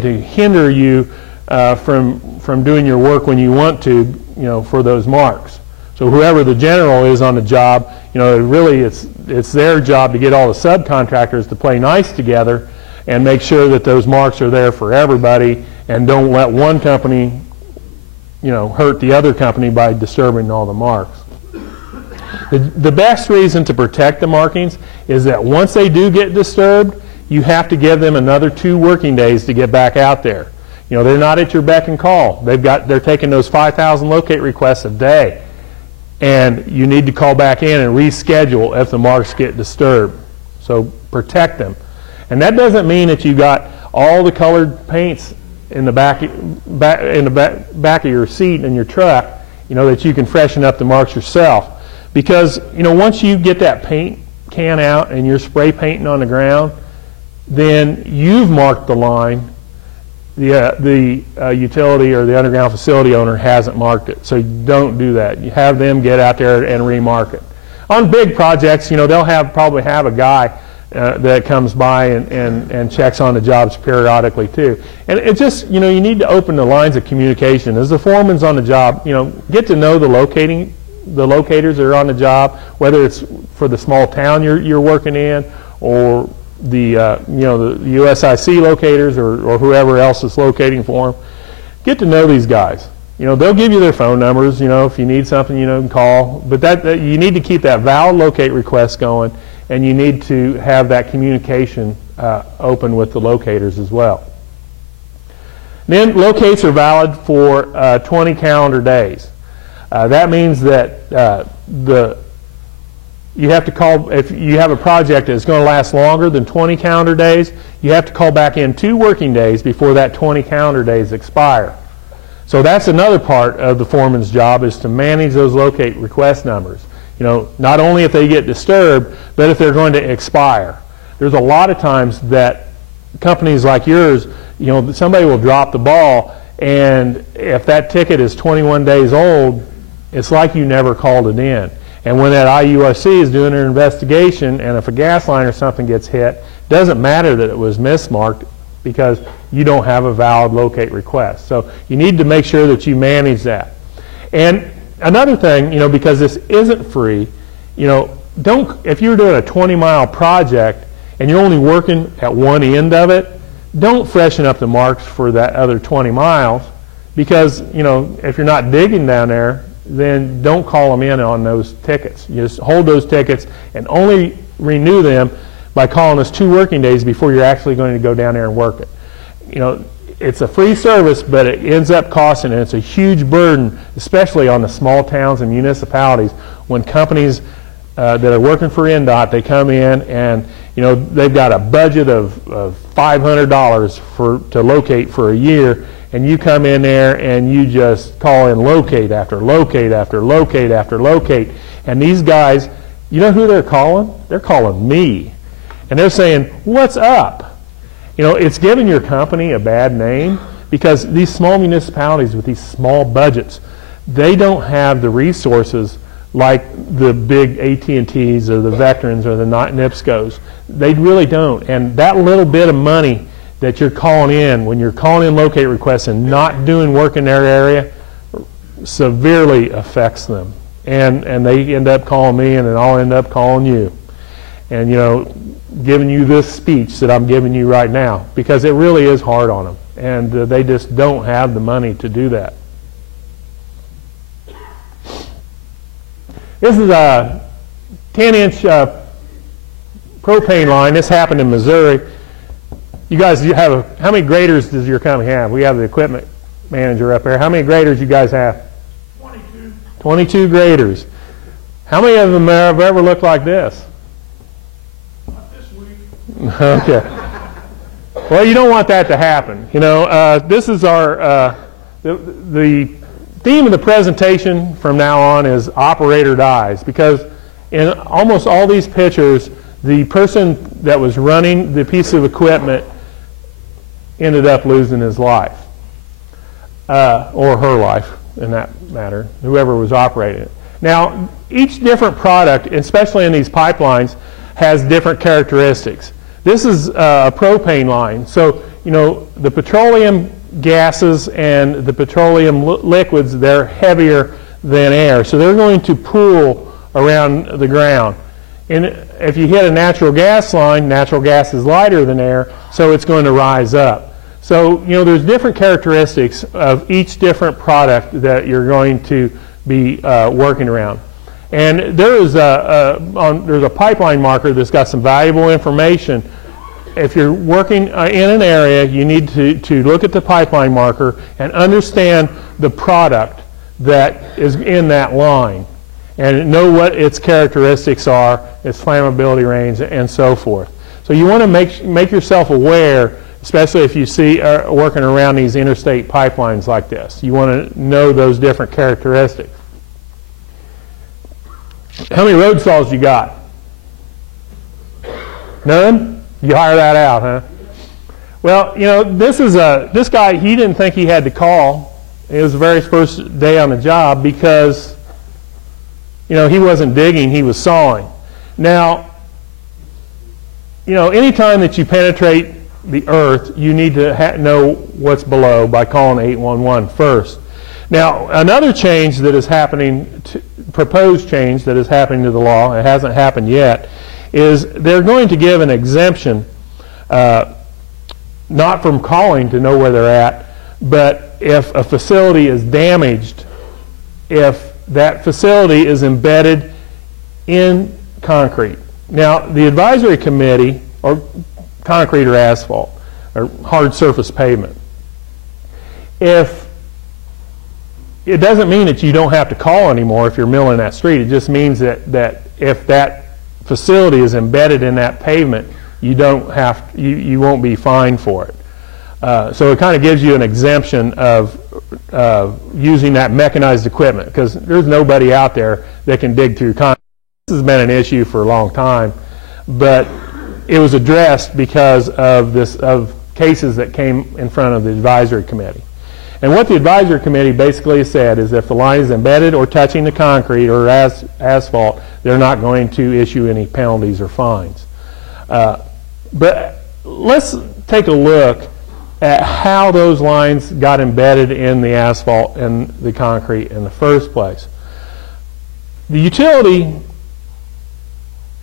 to hinder you from doing your work when you want to, you know, for those marks. So whoever the general is on the job, you know, really it's their job to get all the subcontractors to play nice together and make sure that those marks are there for everybody, and don't let one company, you know, hurt the other company by disturbing all the marks. The best reason to protect the markings is that once they do get disturbed, you have to give them another 2 working days to get back out there. You know, they're not at your beck and call. They're taking those 5,000 locate requests a day, and you need to call back in and reschedule if the marks get disturbed. So protect them. And that doesn't mean that you got all the colored paints in the back of your seat in your truck, you know, that you can freshen up the marks yourself. Because, you know, once you get that paint can out and you're spray painting on the ground, then you've marked the line. The utility or the underground facility owner hasn't marked it. So don't do that. You have them get out there and remark it. On big projects, you know, they'll probably have a guy that comes by and checks on the jobs periodically too. And it just, you know, you need to open the lines of communication. As the foreman's on the job, you know, get to know the locators that are on the job, whether it's for the small town you're working in, or the you know, the USIC locators, or whoever else is locating for them. Get to know these guys. You know, they'll give you their phone numbers. You know, if you need something, you know, you can call. But that you need to keep that valid locate request going, and you need to have that communication open with the locators as well. Then locates are valid for 20 calendar days. That means that you have to call, if you have a project that's going to last longer than 20 calendar days, you have to call back in 2 working days before that 20 calendar days expire. So that's another part of the foreman's job, is to manage those locate request numbers. not only if they get disturbed, but if they're going to expire. There's a lot of times that companies like yours, somebody will drop the ball, and if that ticket is 21 days old, it's like you never called it in. And when that IURC is doing their investigation, and if a gas line or something gets hit, it doesn't matter that it was mismarked because you don't have a valid locate request. So you need to make sure that you manage that. And another thing, because this isn't free, if you're doing a 20-mile project and you're only working at one end of it, don't freshen up the marks for that other 20 miles because, if you're not digging down there, then don't call them in on those tickets. You just hold those tickets and only renew them by calling us 2 working days before you're actually going to go down there and work it. It's a free service, but it ends up costing, and it's a huge burden, especially on the small towns and municipalities, when companies that are working for NDOT, they come in and they've got a budget of $500 to locate for a year, and you come in there and you just call in locate after locate after locate after locate, and these guys, you know who they're calling? They're calling me, and they're saying, "What's up?" It's giving your company a bad name because these small municipalities with these small budgets, they don't have the resources like the big AT&Ts or the Vectrans or the NIPSCOs. They really don't. And that little bit of money that you're calling in, when you're calling in locate requests and not doing work in their area, severely affects them. And they end up calling me, and then I'll end up calling you. And, giving you this speech that I'm giving you right now, because it really is hard on them. And they just don't have the money to do that. This is a 10-inch propane line. This happened in Missouri. You guys, how many graders does your company have? We have the equipment manager up there. How many graders you guys have? 22. 22 graders. How many of them have ever looked like this? Not this week. Okay. Well, you don't want that to happen. This is our the theme of the presentation from now on is operator dies, because in almost all these pictures, the person that was running the piece of equipment ended up losing his life, or her life in that matter, whoever was operating it. Now, each different product, especially in these pipelines, has different characteristics. This is a propane line. So, the petroleum gases and the petroleum liquids, they're heavier than air. So they're going to pool around the ground. And if you hit a natural gas line, natural gas is lighter than air, so it's going to rise up. So, there's different characteristics of each different product that you're going to be working around. And there's a pipeline marker that's got some valuable information. If you're working in an area, you need to look at the pipeline marker and understand the product that is in that line and know what its characteristics are, its flammability range, and so forth. So you want to make yourself aware, especially if you see working around these interstate pipelines like this. You want to know those different characteristics. How many road saws you got? None? You hire that out, huh? Well, this guy, he didn't think he had to call. It was the very first day on the job because, he wasn't digging, he was sawing. Now, anytime that you penetrate the earth, you need to know what's below by calling 811 first. Now, another change that is happening, proposed change that is happening to the law, it hasn't happened yet, is they're going to give an exemption, not from calling to know where they're at, but if a facility is damaged, if that facility is embedded in concrete. Now, the advisory committee, or concrete or asphalt, or hard surface pavement, if it doesn't mean that you don't have to call anymore if you're milling that street. It just means that if that facility is embedded in that pavement, you won't be fined for it. So it kind of gives you an exemption of using that mechanized equipment, because there's nobody out there that can dig through concrete. has been an issue for a long time, but it was addressed because of cases that came in front of the advisory committee. And what the advisory committee basically said is if the line is embedded or touching the concrete or asphalt, they're not going to issue any penalties or fines. But let's take a look at how those lines got embedded in the asphalt and the concrete in the first place. The utility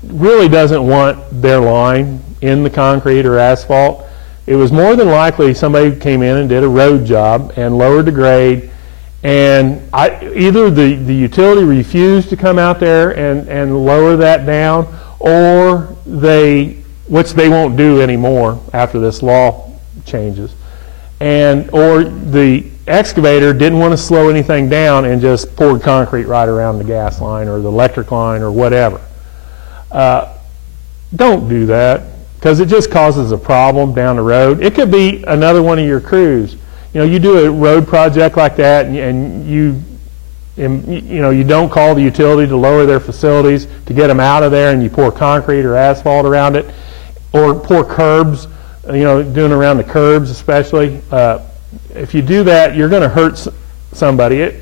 really doesn't want their line in the concrete or asphalt. It was more than likely somebody came in and did a road job and lowered the grade, and either the utility refused to come out there and lower that down, or which they won't do anymore after this law changes, or the excavator didn't want to slow anything down and just poured concrete right around the gas line or the electric line or whatever. Don't do that, because it just causes a problem down the road. It could be another one of your crews. You do a road project like that, and you don't call the utility to lower their facilities to get them out of there, and you pour concrete or asphalt around it, or pour curbs, doing around the curbs especially. If you do that, you're going to hurt somebody.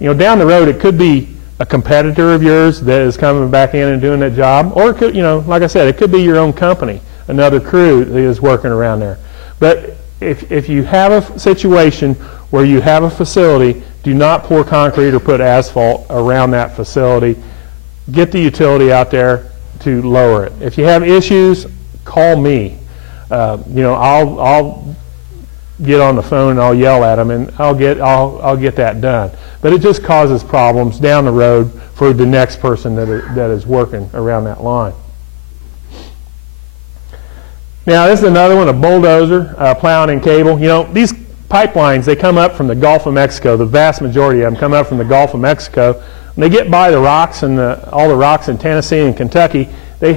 Down the road, it could be a competitor of yours that is coming back in and doing that job, or it could, like I said, it could be your own company, another crew that is working around there. But if you have a situation where you have a facility, do not pour concrete or put asphalt around that facility. Get the utility out there to lower it. If you have issues, call me. I'll get on the phone and I'll yell at them, and I'll get that done. But it just causes problems down the road for the next person that is working around that line. Now, this is another one, a bulldozer plowing in cable. These pipelines, they come up from the Gulf of Mexico. The vast majority of them come up from the Gulf of Mexico. When they get by the rocks and all the rocks in Tennessee and Kentucky, they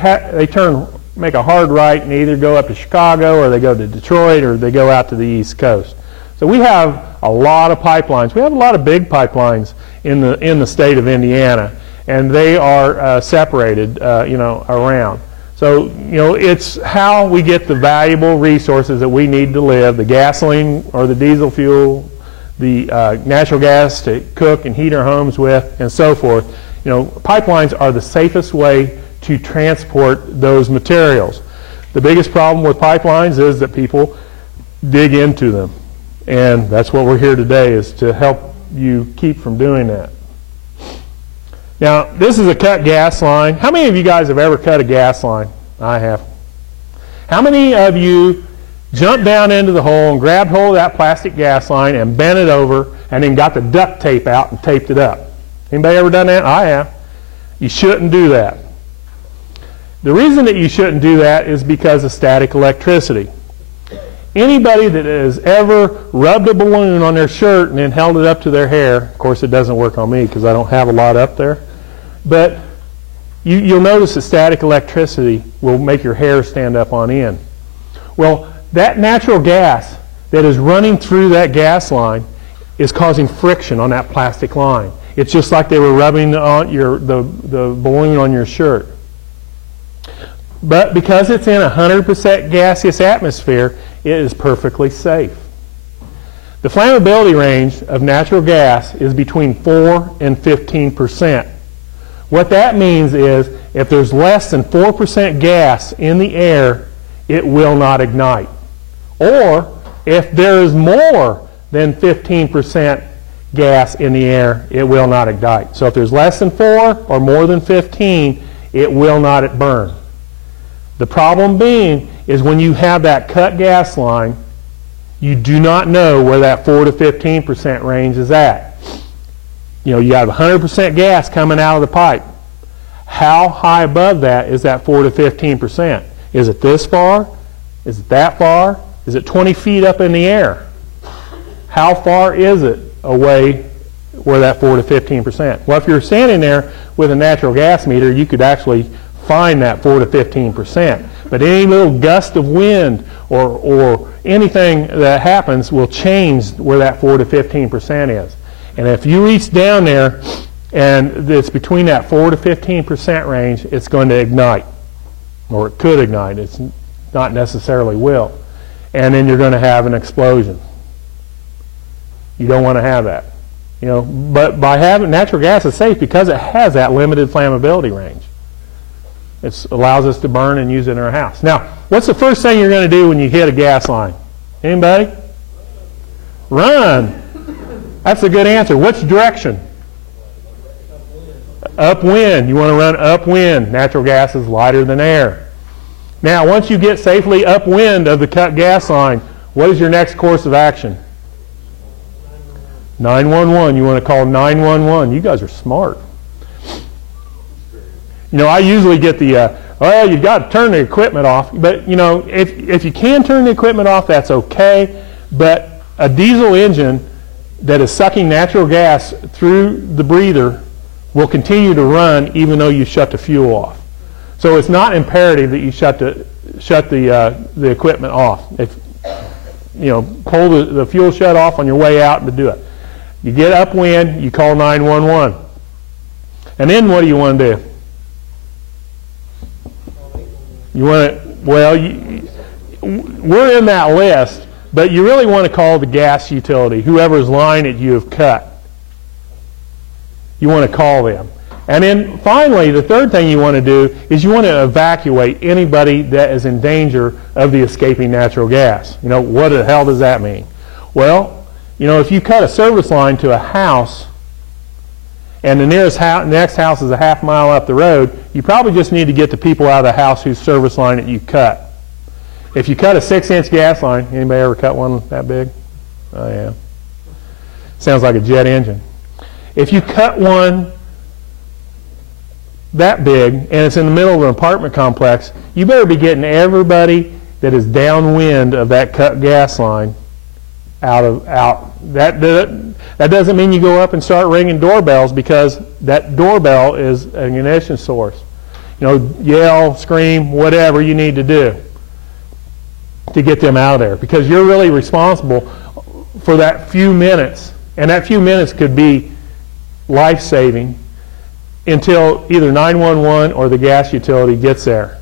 make a hard right and either go up to Chicago, or they go to Detroit, or they go out to the East Coast. So we have a lot of pipelines. We have a lot of big pipelines in the state of Indiana, and they are separated, around. So, it's how we get the valuable resources that we need to live, the gasoline or the diesel fuel, the natural gas to cook and heat our homes with, and so forth. Pipelines are the safest way to transport those materials. The biggest problem with pipelines is that people dig into them. And that's what we're here today, is to help you keep from doing that. Now, this is a cut gas line. How many of you guys have ever cut a gas line? I have. How many of you jumped down into the hole and grabbed hold of that plastic gas line and bent it over and then got the duct tape out and taped it up? Anybody ever done that? I have. You shouldn't do that. The reason that you shouldn't do that is because of static electricity. Anybody that has ever rubbed a balloon on their shirt and then held it up to their hair, of course it doesn't work on me because I don't have a lot up there, but you'll notice that static electricity will make your hair stand up on end. Well, that natural gas that is running through that gas line is causing friction on that plastic line. It's just like they were rubbing the balloon on your shirt. But because it's in 100% gaseous atmosphere, it is perfectly safe. The flammability range of natural gas is between 4 and 15%. What that means is if there's less than 4% gas in the air, it will not ignite. Or if there is more than 15% gas in the air, it will not ignite. So if there's less than 4 or more than 15, it will not burn. The problem being is when you have that cut gas line, you do not know where that 4 to 15% range is at. You have 100% gas coming out of the pipe. How high above that is that 4 to 15%? Is it this far? Is it that far? Is it 20 feet up in the air? How far is it away where that 4 to 15%? Well, if you're standing there with a natural gas meter, you could actually find that 4 to 15%. But any little gust of wind or anything that happens will change where that 4 to 15% is. And if you reach down there and it's between that 4 to 15% range, it's going to ignite, or it could ignite. It's not necessarily will. And then you're going to have an explosion. You don't want to have that. You know, but by having natural gas is safe because it has that limited flammability range. It allows us to burn and use it in our house. Now, what's the first thing you're going to do when you hit a gas line? Anybody? Run. That's a good answer. Which direction? Upwind. You want to run upwind. Natural gas is lighter than air. Now, once you get safely upwind of the cut gas line, what is your next course of action? 911. You want to call 911. You guys are smart. You know, I usually get the, well, you've got to turn the equipment off. But, you know, if you can turn the equipment off, that's okay. But a diesel engine that is sucking natural gas through the breather will continue to run even though you shut the fuel off. So it's not imperative that you shut the equipment off. If you know, pull the fuel shut off on your way out to do it. You get upwind, you call 911. And then what do you want to do? You want to, well, we're in that list, but you really want to call the gas utility, whoever's line that you have cut. You want to call them. And then finally, the third thing you want to do is you want to evacuate anybody that is in danger of the escaping natural gas. You know, what the hell does that mean? Well, you know, if you cut a service line to a house and the next house is a half mile up the road, you probably just need to get the people out of the house whose service line that you cut. If you cut a 6-inch gas line, anybody ever cut one that big? Oh yeah. Sounds like a jet engine. If you cut one that big and it's in the middle of an apartment complex, you better be getting everybody that is downwind of that cut gas line out. That doesn't mean you go up and start ringing doorbells, because that doorbell is an ignition source. You know, yell, scream, whatever you need to do to get them out of there, because you're really responsible for that few minutes, and that few minutes could be life-saving until either 911 or the gas utility gets there.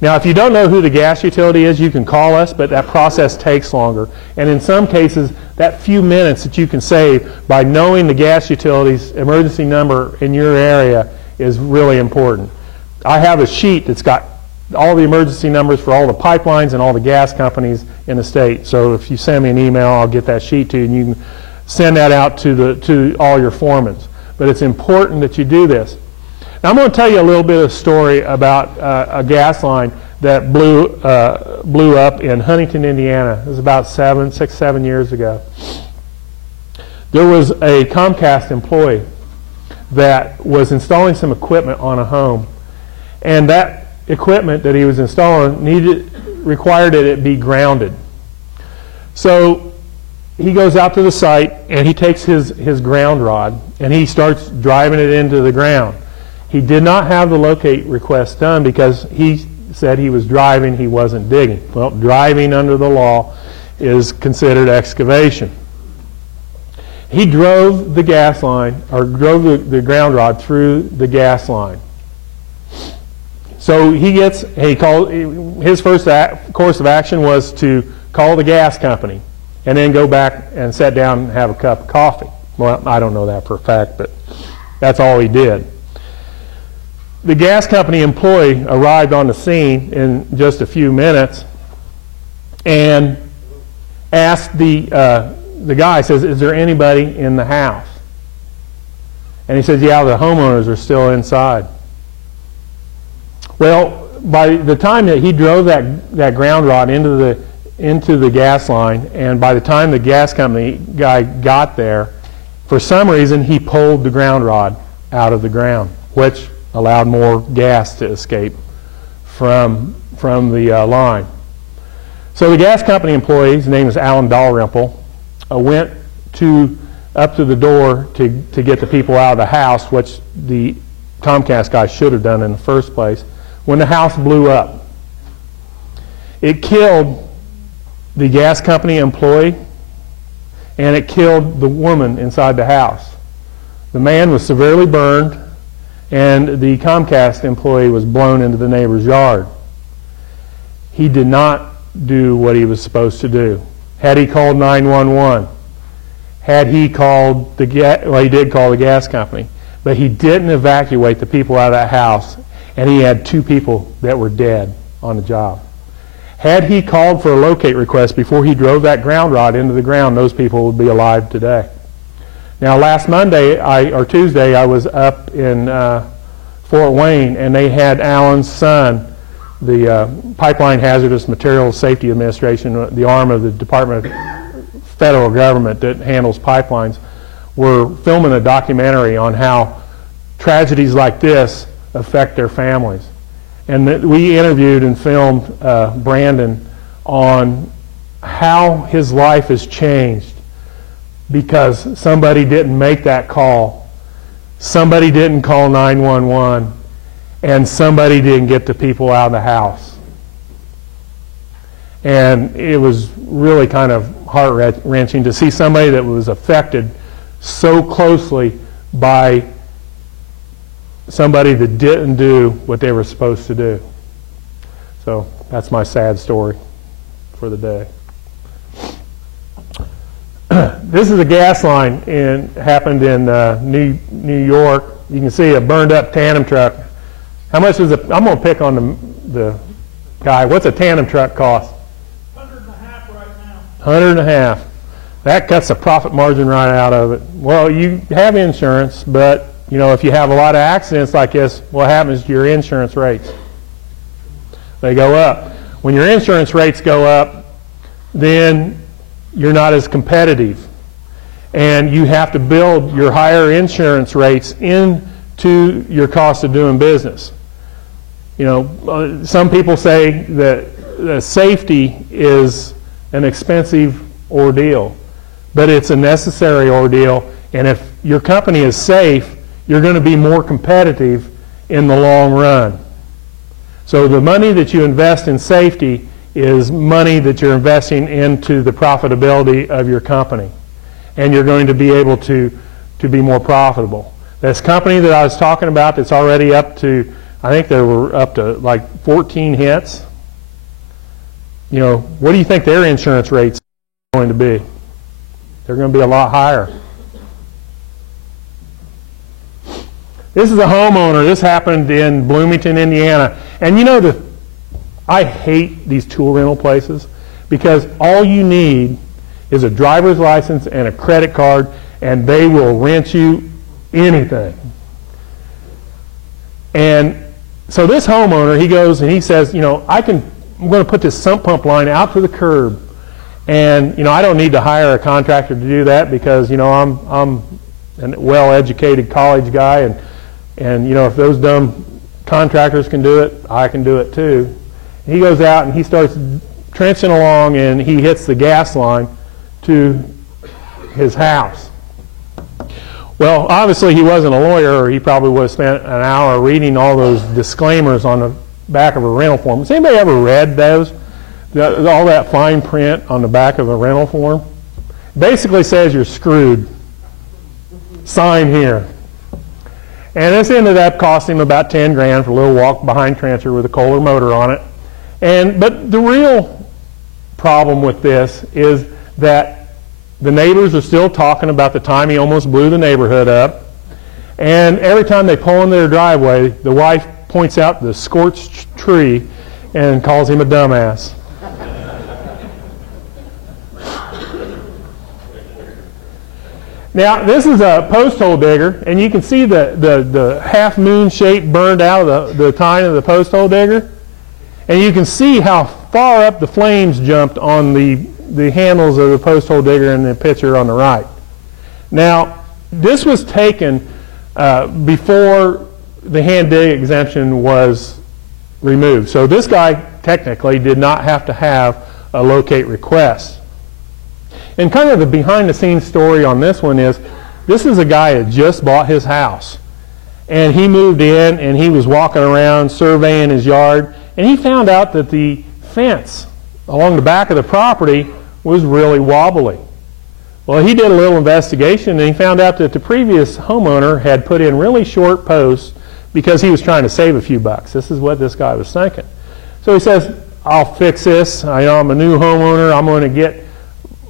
Now, if you don't know who the gas utility is, you can call us, but that process takes longer. And in some cases, that few minutes that you can save by knowing the gas utility's emergency number in your area is really important. I have a sheet that's got all the emergency numbers for all the pipelines and all the gas companies in the state. So if you send me an email, I'll get that sheet to you, and you can send that out to all your foremen. But it's important that you do this. Now, I'm going to tell you a little bit of a story about a gas line that blew up in Huntington, Indiana. It was about 6-7 years ago. There was a Comcast employee that was installing some equipment on a home, and that equipment that he was installing required that it be grounded. So he goes out to the site and he takes his ground rod and he starts driving it into the ground. He did not have the locate request done because he said he was driving, he wasn't digging. Well, driving under the law is considered excavation. He drove the gas line, or drove the ground rod through the gas line. So his first course of action was to call the gas company and then go back and sit down and have a cup of coffee. Well, I don't know that for a fact, but that's all he did. The gas company employee arrived on the scene in just a few minutes and asked the guy, says, "Is there anybody in the house?" And he says, "Yeah, the homeowners are still inside." Well, by the time that he drove that ground rod into the gas line, and by the time the gas company guy got there, for some reason he pulled the ground rod out of the ground, which allowed more gas to escape from the line. So the gas company employee, his name is Alan Dalrymple, went up to the door to get the people out of the house, which the Comcast guy should have done in the first place, when the house blew up. It killed the gas company employee, and it killed the woman inside the house. The man was severely burned, and the Comcast employee was blown into the neighbor's yard. He did not do what he was supposed to do. Had he called 911, had he called he did call the gas company, but he didn't evacuate the people out of that house, and he had 2 people that were dead on the job. Had he called for a locate request before he drove that ground rod into the ground, those people would be alive today. Now, last Tuesday, I was up in Fort Wayne, and they had Alan's son, the Pipeline Hazardous Materials Safety Administration, the arm of the Department of Federal Government that handles pipelines, were filming a documentary on how tragedies like this affect their families. And we interviewed and filmed Brandon on how his life has changed because somebody didn't make that call, somebody didn't call 911, and somebody didn't get the people out of the house. And it was really kind of heart-wrenching to see somebody that was affected so closely by somebody that didn't do what they were supposed to do. So that's my sad story for the day. This is a gas line happened in New York. You can see a burned up tandem truck. How much is it? I'm going to pick on the guy. What's a tandem truck cost? $100.50 right now. $100.50. That cuts the profit margin right out of it. Well, you have insurance, but you know, if you have a lot of accidents like this, what happens to your insurance rates? They go up. When your insurance rates go up, then you're not as competitive. And you have to build your higher insurance rates into your cost of doing business. You know, some people say that safety is an expensive ordeal, but it's a necessary ordeal. And if your company is safe, you're going to be more competitive in the long run. So the money that you invest in safety is money that you're investing into the profitability of your company. And you're going to be able to be more profitable. This company that I was talking about that's already up to, I think they were up to like 14 hits. You know, what do you think their insurance rates are going to be? They're going to be a lot higher. This is a homeowner. This happened in Bloomington, Indiana. And you know, I hate these tool rental places because all you need is a driver's license and a credit card, and they will rent you anything. And so this homeowner, he goes and he says, you know, I'm going to put this sump pump line out to the curb, and you know, I don't need to hire a contractor to do that because you know I'm a well-educated college guy, and you know, if those dumb contractors can do it, I can do it too. He goes out and he starts trenching along, and he hits the gas line to his house. Well, obviously he wasn't a lawyer, or he probably would have spent an hour reading all those disclaimers on the back of a rental form. Has anybody ever read those? All that fine print on the back of a rental form? Basically says you're screwed. Sign here. And this ended up costing him about 10 grand for a little walk-behind trencher with a Kohler motor on it. But the real problem with this is that the neighbors are still talking about the time he almost blew the neighborhood up. And every time they pull into their driveway, the wife points out the scorched tree and calls him a dumbass. Now, this is a post hole digger, and you can see the half moon shape burned out of the tine of the post hole digger. And you can see how far up the flames jumped on the handles of the post hole digger in the picture on the right. Now, this was taken before the hand dig exemption was removed. So this guy technically did not have to have a locate request. And kind of the behind-the-scenes story on this one is, this is a guy that just bought his house. And he moved in, and he was walking around surveying his yard, and he found out that the fence along the back of the property was really wobbly. Well, he did a little investigation, and he found out that the previous homeowner had put in really short posts because he was trying to save a few bucks. This is what this guy was thinking. So he says, I'll fix this. I'm a new homeowner. I'm going to get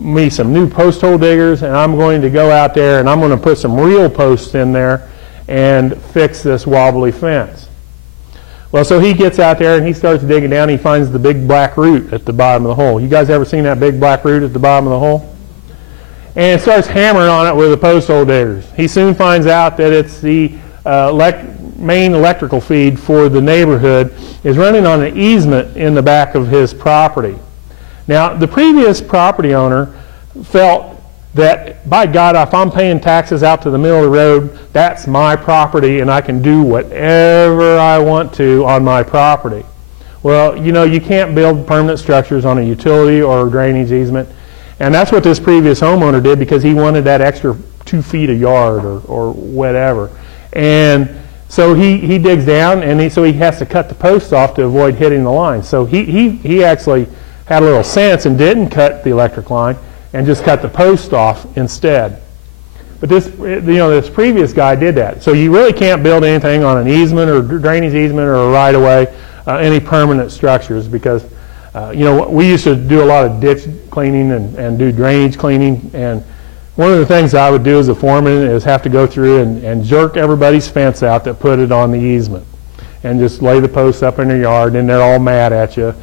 me some new post hole diggers, and I'm going to go out there and I'm going to put some real posts in there and fix this wobbly fence. Well, so he gets out there and he starts digging down. He finds the big black root at the bottom of the hole. You guys ever seen that big black root at the bottom of the hole? And starts hammering on it with the post hole diggers. He soon finds out that it's the main electrical feed for the neighborhood is running on an easement in the back of his property. Now, the previous property owner felt that, by God, if I'm paying taxes out to the middle of the road, that's my property and I can do whatever I want to on my property. Well, you know, you can't build permanent structures on a utility or a drainage easement. And that's what this previous homeowner did because he wanted that extra 2 feet a yard or whatever. And so he digs down, and so he has to cut the posts off to avoid hitting the line. So he actually had a little sense and didn't cut the electric line and just cut the post off instead. But this previous guy did that. So you really can't build anything on an easement or drainage easement or a right-of-way, any permanent structures, because we used to do a lot of ditch cleaning and do drainage cleaning, and one of the things I would do as a foreman is have to go through and jerk everybody's fence out that put it on the easement and just lay the posts up in their yard, and they're all mad at you.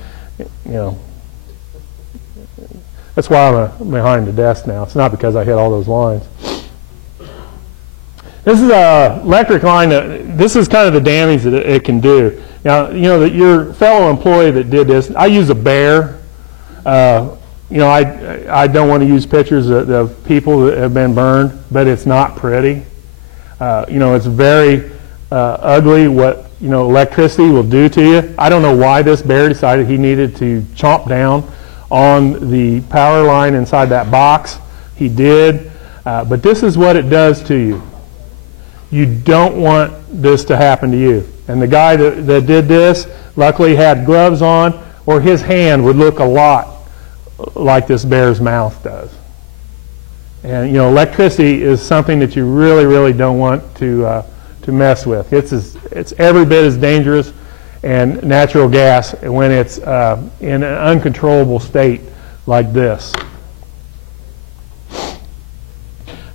That's why I'm behind the desk now. It's not because I hit all those lines. This is an electric line. This is kind of the damage that it can do. Now, your fellow employee that did this, I use a bear. I don't want to use pictures of people that have been burned, but it's not pretty. It's very ugly what electricity will do to you. I don't know why this bear decided he needed to chomp down on the power line inside that box. He did, but this is what it does to you. You don't want this to happen to you. And the guy that did this luckily had gloves on, or his hand would look a lot like this bear's mouth does. And electricity is something that you really, really don't want to mess with. It's every bit as dangerous and natural gas when it's in an uncontrollable state like this.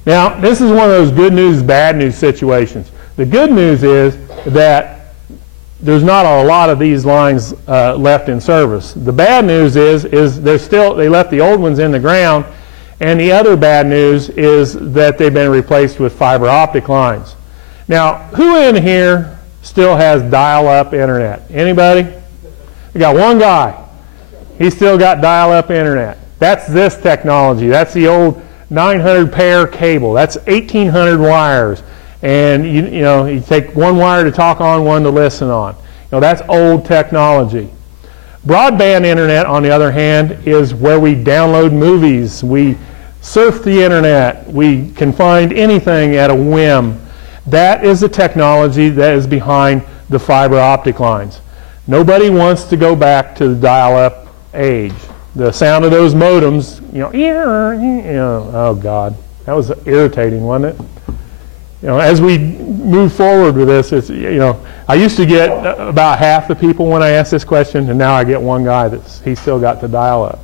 Now, this is one of those good news, bad news situations. The good news is that there's not a lot of these lines left in service. The bad news is they left the old ones in the ground, and the other bad news is that they've been replaced with fiber optic lines. Now, who in here still has dial-up internet? Anybody? We got one guy. He's still got dial-up internet. That's this technology. That's the old 900 pair cable. That's 1,800 wires. And you take one wire to talk on, one to listen on. That's old technology. Broadband internet, on the other hand, is where we download movies, we surf the internet, we can find anything at a whim. That is the technology that is behind the fiber optic lines. Nobody wants to go back to the dial-up age. The sound of those modems, oh God, that was irritating, wasn't it? As we move forward with this, I used to get about half the people when I ask this question, and now I get one guy he's still got the dial-up.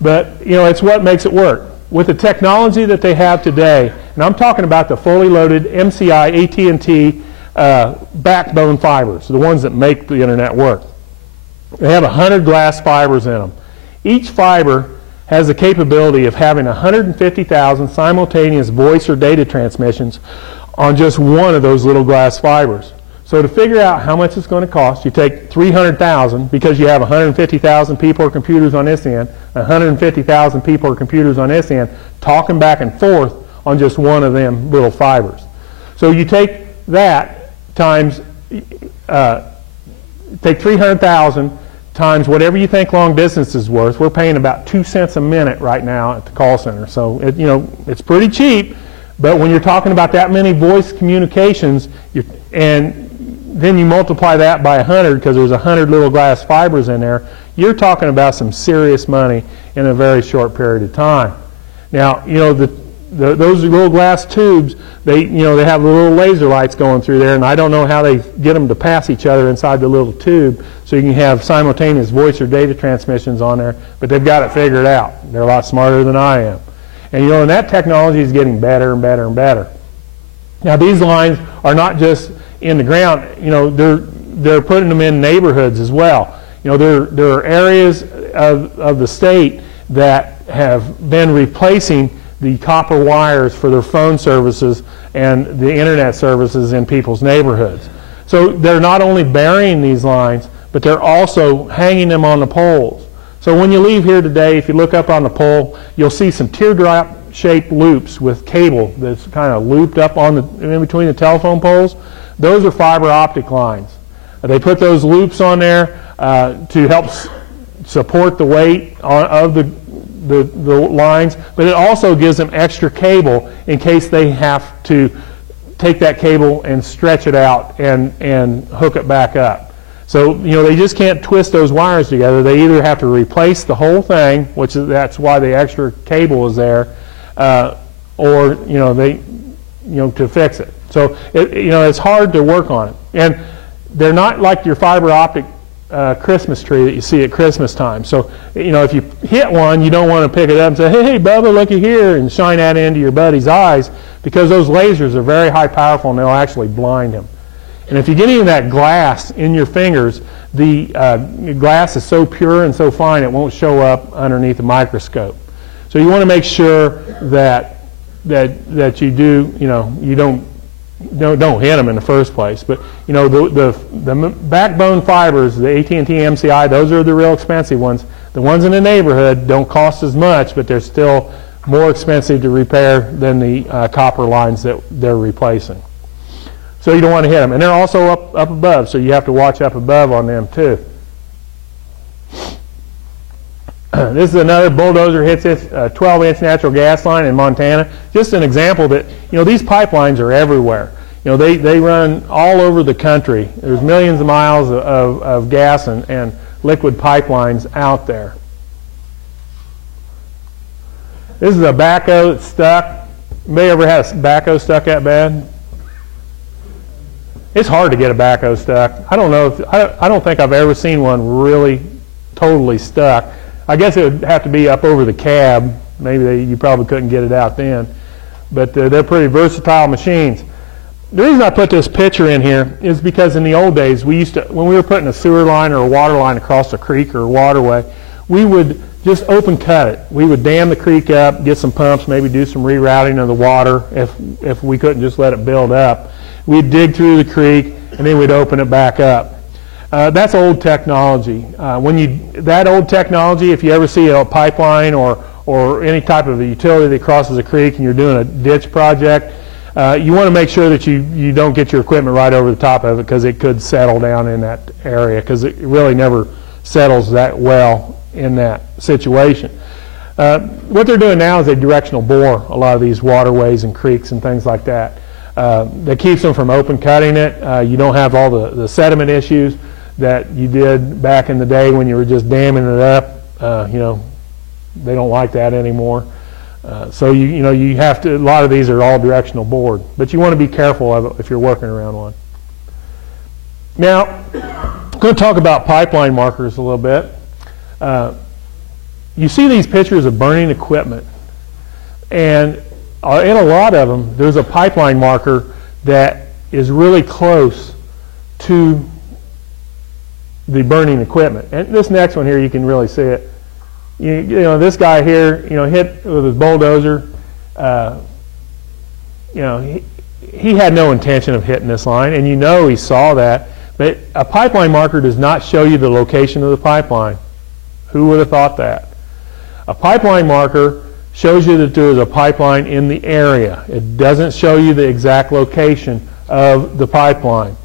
But it's what makes it work. With the technology that they have today, and I'm talking about the fully loaded MCI, AT&T backbone fibers, the ones that make the internet work. They have 100 glass fibers in them. Each fiber has the capability of having 150,000 simultaneous voice or data transmissions on just one of those little glass fibers. So to figure out how much it's going to cost, you take 300,000, because you have 150,000 people or computers on this end, 150,000 people or computers on this end, talking back and forth on just one of them little fibers. So you take that times, take 300,000 times whatever you think long distance is worth. We're paying about 2 cents a minute right now at the call center. So it's pretty cheap, but when you're talking about that many voice communications, and then you multiply that by 100, because there's 100 little glass fibers in there, you're talking about some serious money in a very short period of time. Now, those little glass tubes, they have little laser lights going through there, and I don't know how they get them to pass each other inside the little tube so you can have simultaneous voice or data transmissions on there, but they've got it figured out. They're a lot smarter than I am. And that technology is getting better and better and better. Now, these lines are not just in the ground. They're putting them in neighborhoods as well. There are areas of the state that have been replacing the copper wires for their phone services and the internet services in people's neighborhoods. So they're not only burying these lines, but they're also hanging them on the poles. So when you leave here today, if you look up on the pole, you'll see some teardrop-shaped loops with cable that's kind of looped up in between the telephone poles. Those are fiber optic lines. They put those loops on there to help support the weight of the lines, but it also gives them extra cable in case they have to take that cable and stretch it out and hook it back up. So they just can't twist those wires together. They either have to replace the whole thing, that's why the extra cable is there, or to fix it. So it's hard to work on it, and they're not like your fiber optic Christmas tree that you see at Christmas time. So, if you hit one, you don't want to pick it up and say, hey, Bubba, looky here, and shine that into your buddy's eyes, because those lasers are very high powerful and they'll actually blind him. And if you get any of that glass in your fingers, the glass is so pure and so fine it won't show up underneath a microscope. So you want to make sure that you do, you don't hit them in the first place. But the backbone fibers, the AT&T MCI, those are the real expensive ones. The ones in the neighborhood don't cost as much, but they're still more expensive to repair than the copper lines that they're replacing. So you don't want to hit them. And they're also up above, so you have to watch up above on them too. This is another bulldozer hits this 12-inch natural gas line in Montana. Just an example that, these pipelines are everywhere. They run all over the country. There's millions of miles of gas and liquid pipelines out there. This is a backhoe that's stuck. Anybody ever had a backhoe stuck that bad? It's hard to get a backhoe stuck. I don't think I've ever seen one really totally stuck. I guess it would have to be up over the cab. Maybe you probably couldn't get it out then. But they're pretty versatile machines. The reason I put this picture in here is because in the old days, when we were putting a sewer line or a water line across a creek or a waterway, we would just open cut it. We would dam the creek up, get some pumps, maybe do some rerouting of the water if we couldn't just let it build up. We'd dig through the creek, and then we'd open it back up. That's old technology. That old technology, if you ever see a pipeline or any type of a utility that crosses a creek and you're doing a ditch project, you want to make sure that you don't get your equipment right over the top of it, because it could settle down in that area, because it really never settles that well in that situation. What they're doing now is they directional bore a lot of these waterways and creeks and things like that. That keeps them from open cutting it. You don't have all the sediment issues that you did back in the day when you were just damming it up. They don't like that anymore. So you have to. A lot of these are all directional bored, but you want to be careful of it if you're working around one. Now, I'm going to talk about pipeline markers a little bit. You see these pictures of burning equipment, and in a lot of them, there's a pipeline marker that is really close to the burning equipment. And this next one here, you can really see it. This guy here, hit with his bulldozer. He had no intention of hitting this line, and he saw that. But a pipeline marker does not show you the location of the pipeline. Who would have thought that? A pipeline marker shows you that there is a pipeline in the area. It doesn't show you the exact location of the pipeline.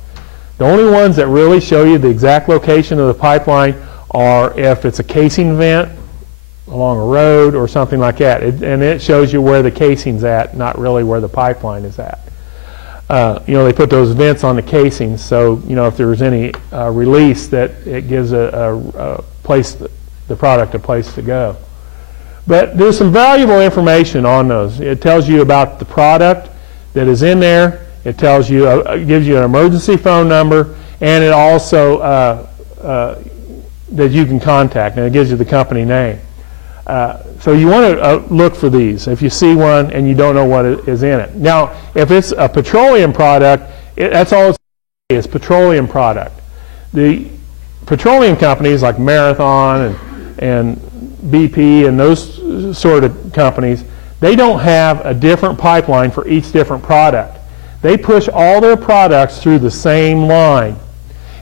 The only ones that really show you the exact location of the pipeline are if it's a casing vent along a road or something like that. And it shows you where the casing's at, not really where the pipeline is at. They put those vents on the casings, so if there's any release, that it gives a place, the product a place to go. But there's some valuable information on those. It tells you about the product that is in there. It tells you, gives you an emergency phone number, and it also that you can contact, and it gives you the company name. So you want to look for these if you see one and you don't know what is in it. Now, if it's a petroleum product, that's all it's petroleum product. The petroleum companies like Marathon and BP and those sort of companies, they don't have a different pipeline for each different product. They push all their products through the same line.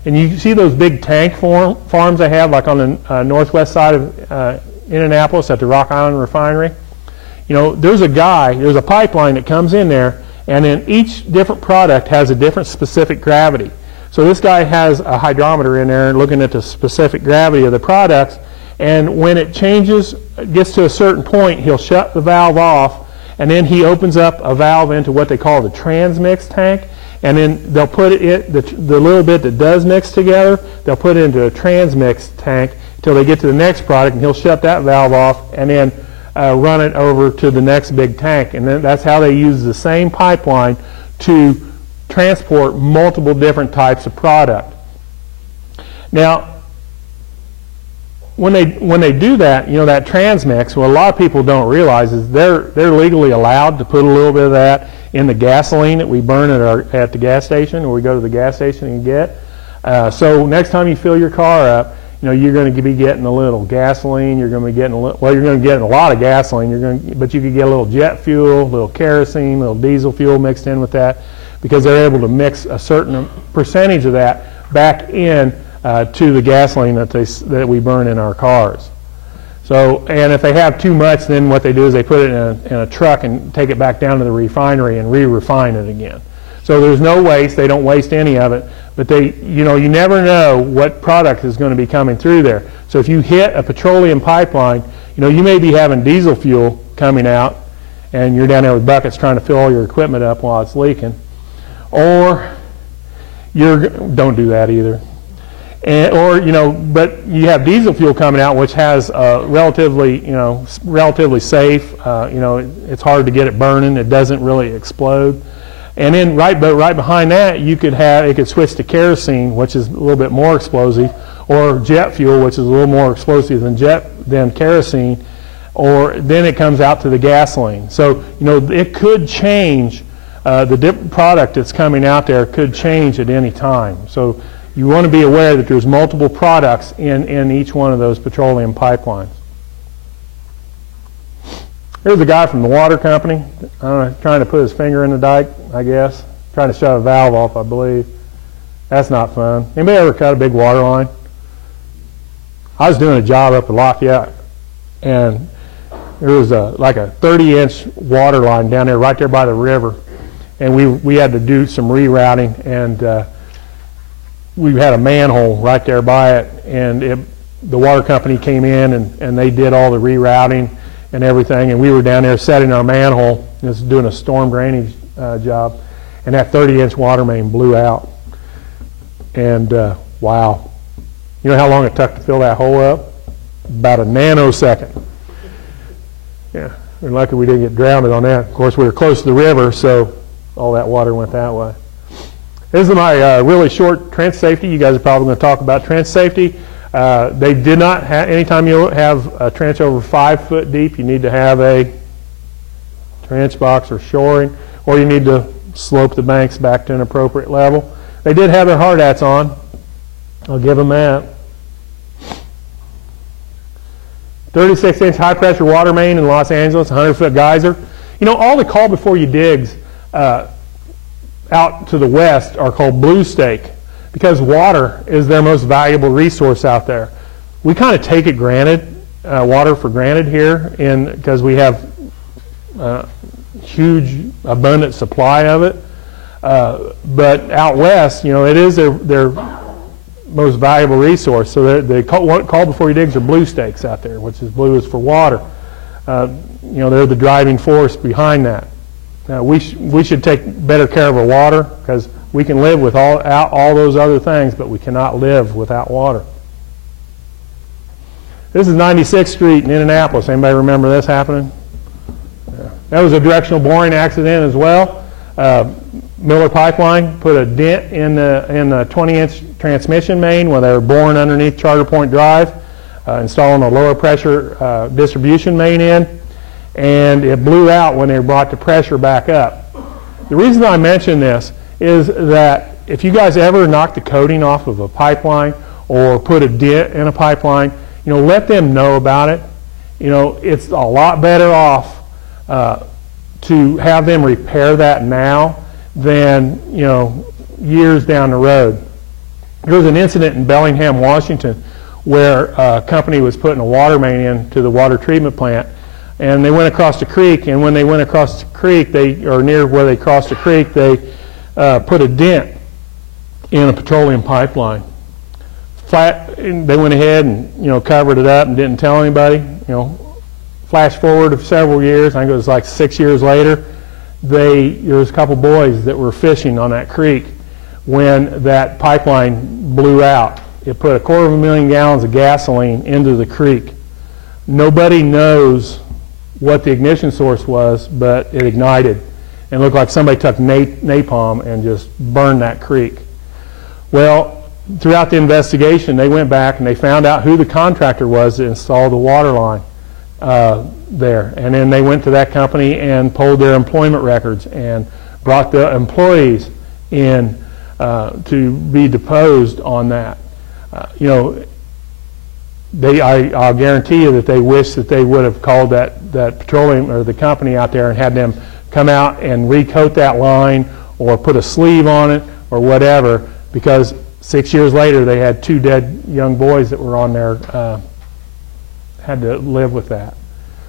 And you see those big tank farms they have, like on the northwest side of Indianapolis at the Rock Island Refinery. You know, there's a pipeline that comes in there, and then each different product has a different specific gravity. So this guy has a hydrometer in there looking at the specific gravity of the products, and when it changes, gets to a certain point, he'll shut the valve off, and then he opens up a valve into what they call the transmix tank, and then they'll put it the little bit that does mix together, they'll put it into a transmix tank until they get to the next product, and he'll shut that valve off and then run it over to the next big tank. And then that's how they use the same pipeline to transport multiple different types of product. Now, when they do that, you know, that transmix, what a lot of people don't realize is they're legally allowed to put a little bit of that in the gasoline that we burn at the gas station, or we go to the gas station and get. So next time you fill your car up, you know, you're going to be getting a little gasoline. You're going to be getting you're going to get a lot of gasoline. But you could get a little jet fuel, a little kerosene, a little diesel fuel mixed in with that, because they're able to mix a certain percentage of that back in to the gasoline that we burn in our cars. So, and if they have too much, then what they do is they put it in a truck and take it back down to the refinery and re-refine it again. So there's no waste. They don't waste any of it. But you never know what product is going to be coming through there. So if you hit a petroleum pipeline, you may be having diesel fuel coming out, and you're down there with buckets trying to fill all your equipment up while it's leaking. Or don't do that either. But you have diesel fuel coming out, which has relatively safe. It's hard to get it burning. It doesn't really explode. And then right behind that, it could switch to kerosene, which is a little bit more explosive, or jet fuel, which is a little more explosive than kerosene, or then it comes out to the gasoline. So it could change. The different product that's coming out there could change at any time. So you want to be aware that there's multiple products in each one of those petroleum pipelines. Here's a guy from the water company, I don't know, trying to put his finger in the dike, I guess. Trying to shut a valve off, I believe. That's not fun. Anybody ever cut a big water line? I was doing a job up at Lafayette, and there was like a 30-inch water line down there, right there by the river. And we had to do some rerouting, and we had a manhole right there by it, and the water company came in, and they did all the rerouting and everything, and we were down there setting our manhole, just doing a storm drainage job, and that 30-inch water main blew out. And wow. You know how long it took to fill that hole up? About a nanosecond. Yeah, we're lucky we didn't get drowned on that. Of course, we were close to the river, so all that water went that way. This is my really short trench safety. You guys are probably going to talk about trench safety. They did not have, anytime you have a trench over 5 foot deep, you need to have a trench box or shoring, or you need to slope the banks back to an appropriate level. They did have their hard hats on. I'll give them that. 36-inch high-pressure water main in Los Angeles, 100-foot geyser. All the call before you digs out to the west are called blue stake, because water is their most valuable resource out there. We kind of take it water for granted here, because we have huge, abundant supply of it. But out west, it is their most valuable resource. So the call before you digs are blue stakes out there, which is blue is for water. They're the driving force behind that. We should take better care of our water, because we can live without all those other things, but we cannot live without water. This is 96th Street in Indianapolis. Anybody remember this happening? Yeah. That was a directional boring accident as well. Miller Pipeline put a dent in the 20-inch transmission main when they were boring underneath Charter Point Drive, installing a lower pressure distribution main in, and it blew out when they brought the pressure back up. The reason I mention this is that if you guys ever knock the coating off of a pipeline or put a dent in a pipeline, let them know about it. It's a lot better off to have them repair that now than, years down the road. There was an incident in Bellingham, Washington, where a company was putting a water main into the water treatment plant, and they went across the creek, and when they went across the creek, or near where they crossed the creek, they put a dent in a petroleum pipeline. They went ahead and covered it up and didn't tell anybody. Flash forward of several years, I think it was like 6 years later, there was a couple boys that were fishing on that creek when that pipeline blew out. It put 250,000 gallons of gasoline into the creek. Nobody knows what the ignition source was, but it ignited and looked like somebody took napalm and just burned that creek. Well, throughout the investigation, they went back and they found out who the contractor was that installed the water line there. And then they went to that company and pulled their employment records and brought the employees in to be deposed on that. I'll guarantee you that they wish that they would have called that petroleum or the company out there and had them come out and recoat that line or put a sleeve on it or whatever, because 6 years later they had 2 dead young boys that were on there, had to live with that.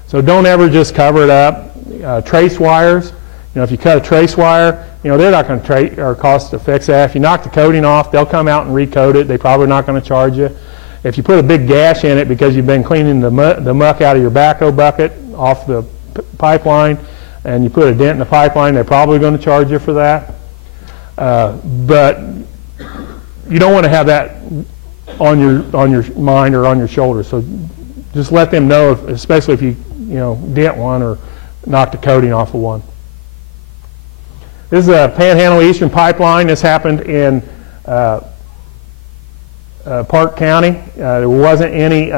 So don't ever just cover it up. Trace wires, if you cut a trace wire, they're not going to cost to fix that. If you knock the coating off, they'll come out and recoat it. They're probably not going to charge you. If you put a big gash in it because you've been cleaning the muck out of your backhoe bucket off the pipeline and you put a dent in the pipeline, they're probably going to charge you for that. But you don't want to have that on your mind or on your shoulder. So just let them know, especially if you dent one or knock the coating off of one. This is a Panhandle Eastern Pipeline. This happened in Park County. There wasn't any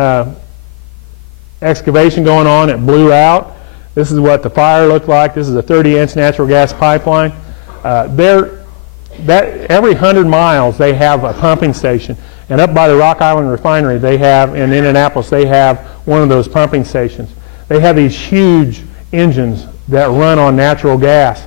excavation going on. It blew out. This is what the fire looked like. This is a 30-inch natural gas pipeline. Every 100 miles they have a pumping station. And up by the Rock Island Refinery, they have, in Indianapolis, they have one of those pumping stations. They have these huge engines that run on natural gas,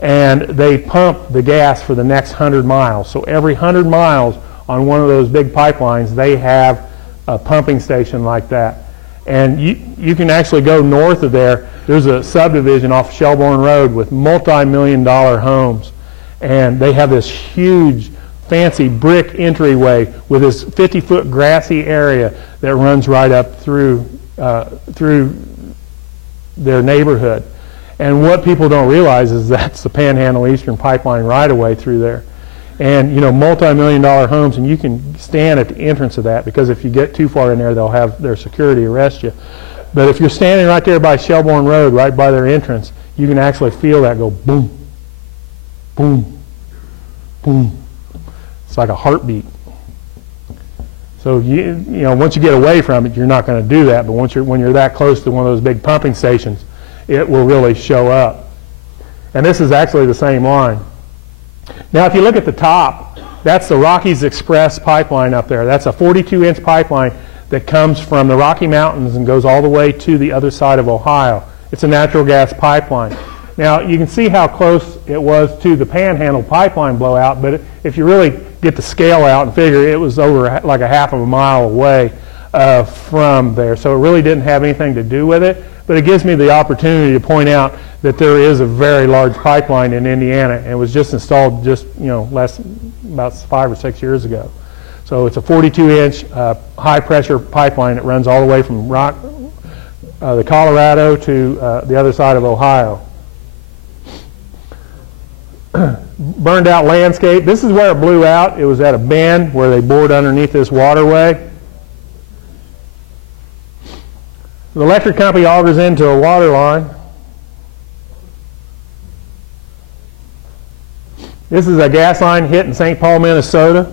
and they pump the gas for the next 100 miles. So every 100 miles on one of those big pipelines, they have a pumping station like that. And you can actually go north of there. There's a subdivision off Shelbourne Road with multi-million-dollar homes. And they have this huge, fancy brick entryway with this 50-foot grassy area that runs right up through their neighborhood. And what people don't realize is that's the Panhandle Eastern Pipeline right-of-way through there. And, multi-million-dollar homes, and you can stand at the entrance of that, because if you get too far in there, they'll have their security arrest you. But if you're standing right there by Shelbourne Road, right by their entrance, you can actually feel that go boom, boom, boom. It's like a heartbeat. So once you get away from it, you're not going to do that. But when you're that close to one of those big pumping stations, it will really show up. And this is actually the same line. Now, if you look at the top, that's the Rockies Express pipeline up there. That's a 42-inch pipeline that comes from the Rocky Mountains and goes all the way to the other side of Ohio. It's a natural gas pipeline. Now, you can see how close it was to the Panhandle pipeline blowout, but if you really get the scale out and figure, it was over like a half of a mile away from there. So it really didn't have anything to do with it. But it gives me the opportunity to point out that there is a very large pipeline in Indiana, and it was just installed about 5 or 6 years ago. So it's a 42-inch high-pressure pipeline that runs all the way from the Colorado to the other side of Ohio. Burned out landscape. This is where it blew out. It was at a bend where they bored underneath this waterway. The electric company augers into a water line. This is a gas line hit in St. Paul, Minnesota.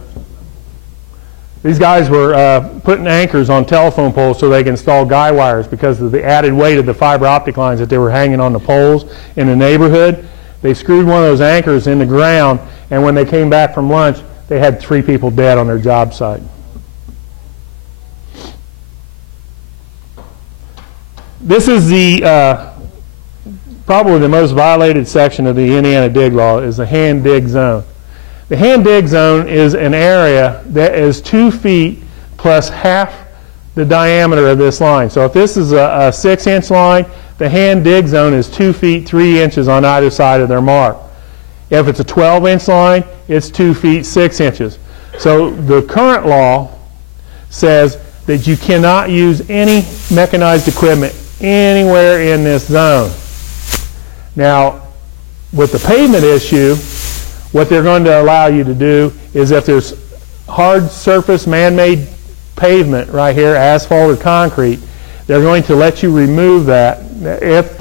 These guys were putting anchors on telephone poles so they could install guy wires because of the added weight of the fiber optic lines that they were hanging on the poles in the neighborhood. They screwed one of those anchors in the ground, and when they came back from lunch, they had 3 people dead on their job site. This is the probably the most violated section of the Indiana dig law is the hand dig zone. The hand dig zone is an area that is 2 feet plus half the diameter of this line. So if this is a 6-inch line, the hand dig zone is 2 feet 3 inches on either side of their mark. If it's a 12-inch line, it's 2 feet 6 inches. So the current law says that you cannot use any mechanized equipment anywhere in this zone. Now, with the pavement issue, what they're going to allow you to do is if there's hard surface man-made pavement right here, asphalt or concrete, they're going to let you remove that. If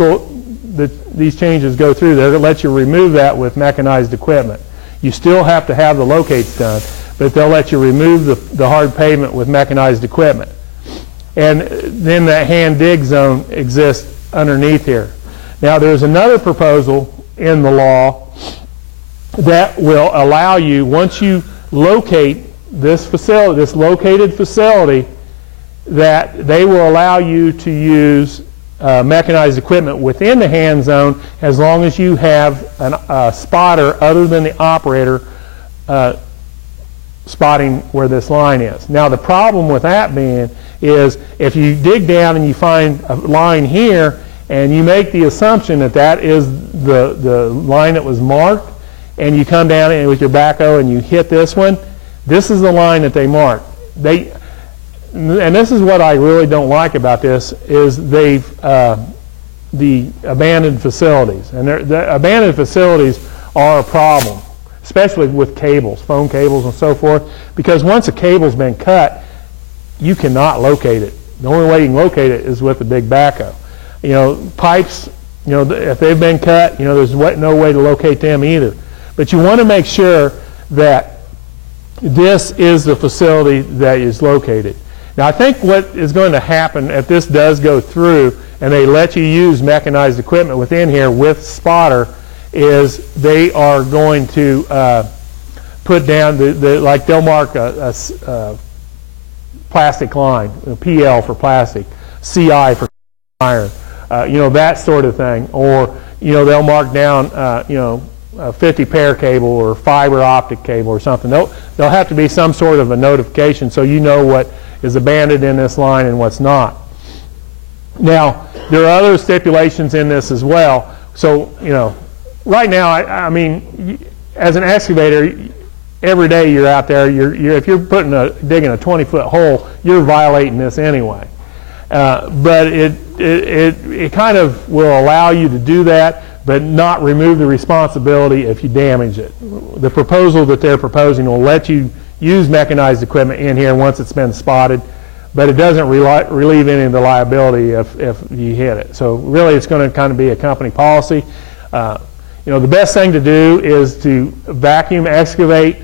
these changes go through, they're going to let you remove that with mechanized equipment. You still have to have the locates done, but they'll let you remove the hard pavement with mechanized equipment. And then that hand dig zone exists underneath here. Now there's another proposal in the law that will allow you, once you locate this facility, this located facility, that they will allow you to use mechanized equipment within the hand zone as long as you have a spotter other than the operator spotting where this line is. Now the problem with that being is if you dig down and you find a line here and you make the assumption that that is the line that was marked, and you come down and with your backhoe and you hit this one, this is the line that they marked. And this is what I really don't like about this, is they've the abandoned facilities. And the abandoned facilities are a problem, especially with cables, phone cables and so forth, because once a cable's been cut, you cannot locate it. The only way you can locate it is with a big backhoe. You know, pipes, you know, if they've been cut, you know, there's no way to locate them either. But you want to make sure that this is the facility that is located. Now, I think what is going to happen if this does go through and they let you use mechanized equipment within here with spotter is they are going to put down, like they'll mark a plastic line, PL for plastic, CI for iron, you know, that sort of thing. Or, you know, they'll mark down, you know, a 50 pair cable or fiber optic cable or something. There'll have to be some sort of a notification so you know what is abandoned in this line and what's not. Now, there are other stipulations in this as well. So, you know, right now, I mean, as an excavator, every day you're out there, if you're digging a 20-foot hole, you're violating this anyway. But it kind of will allow you to do that, but not remove the responsibility if you damage it. The proposal that they're proposing will let you use mechanized equipment in here once it's been spotted, but it doesn't relieve any of the liability if you hit it. So really it's going to kind of be a company policy. You know, the best thing to do is to vacuum excavate,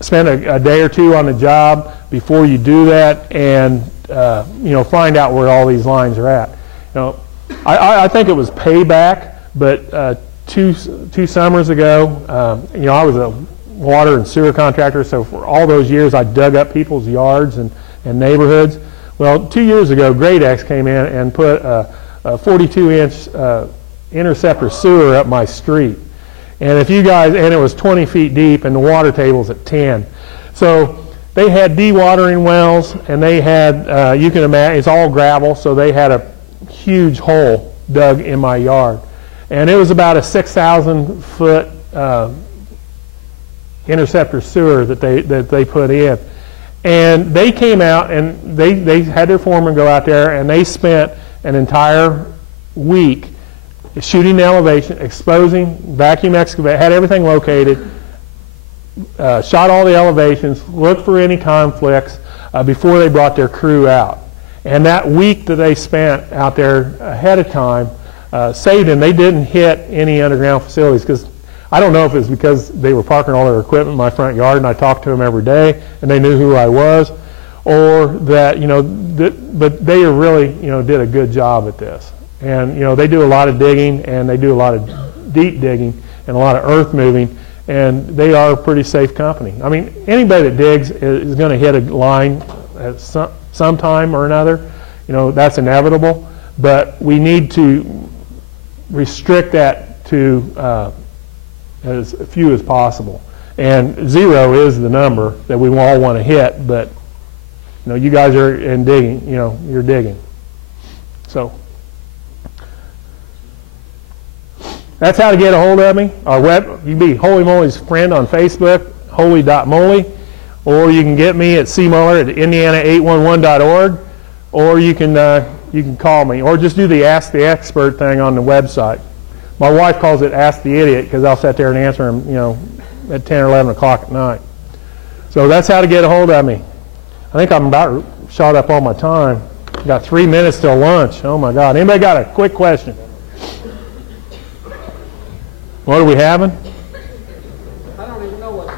spend a day or two on the job before you do that, and you know, find out where all these lines are at. You know, I think it was payback, but two summers ago, you know, I was a water and sewer contractor, so for all those years I dug up people's yards and neighborhoods. Well, 2 years ago, Great X came in and put a 42-inch interceptor sewer up my street. And if you guys, and it was 20 feet deep, and the water table's at 10. So they had dewatering wells, and they had, you can imagine, it's all gravel, so they had a huge hole dug in my yard. And it was about a 6,000-foot interceptor sewer that they put in. And they came out, and they had their foreman go out there, and they spent an entire week shooting the elevation, exposing, vacuum excavate, had everything located, shot all the elevations, looked for any conflicts before they brought their crew out. And that week that they spent out there ahead of time saved them. They didn't hit any underground facilities because I don't know if it's because they were parking all their equipment in my front yard and I talked to them every day and they knew who I was, or that, but they really, did a good job at this. And, they do a lot of digging and they do a lot of deep digging and a lot of earth moving, and they are a pretty safe company. I mean, anybody that digs is going to hit a line at some time or another. That's inevitable, but we need to restrict that to as few as possible. And 0 is the number that we all want to hit, but you guys are in digging, you're digging. So that's how to get a hold of me. Our web, you can be Holy Moly's friend on Facebook, holy.moly, or you can get me at cmuller@indiana811.org, or you can call me, or just do the Ask the Expert thing on the website. My wife calls it Ask the Idiot because I'll sit there and answer them, at 10 or 11 o'clock at night. So that's how to get a hold of me. I think I'm about shot up all my time. Got 3 minutes till lunch. Oh my God. Anybody got a quick question? What are we having? I don't even know what.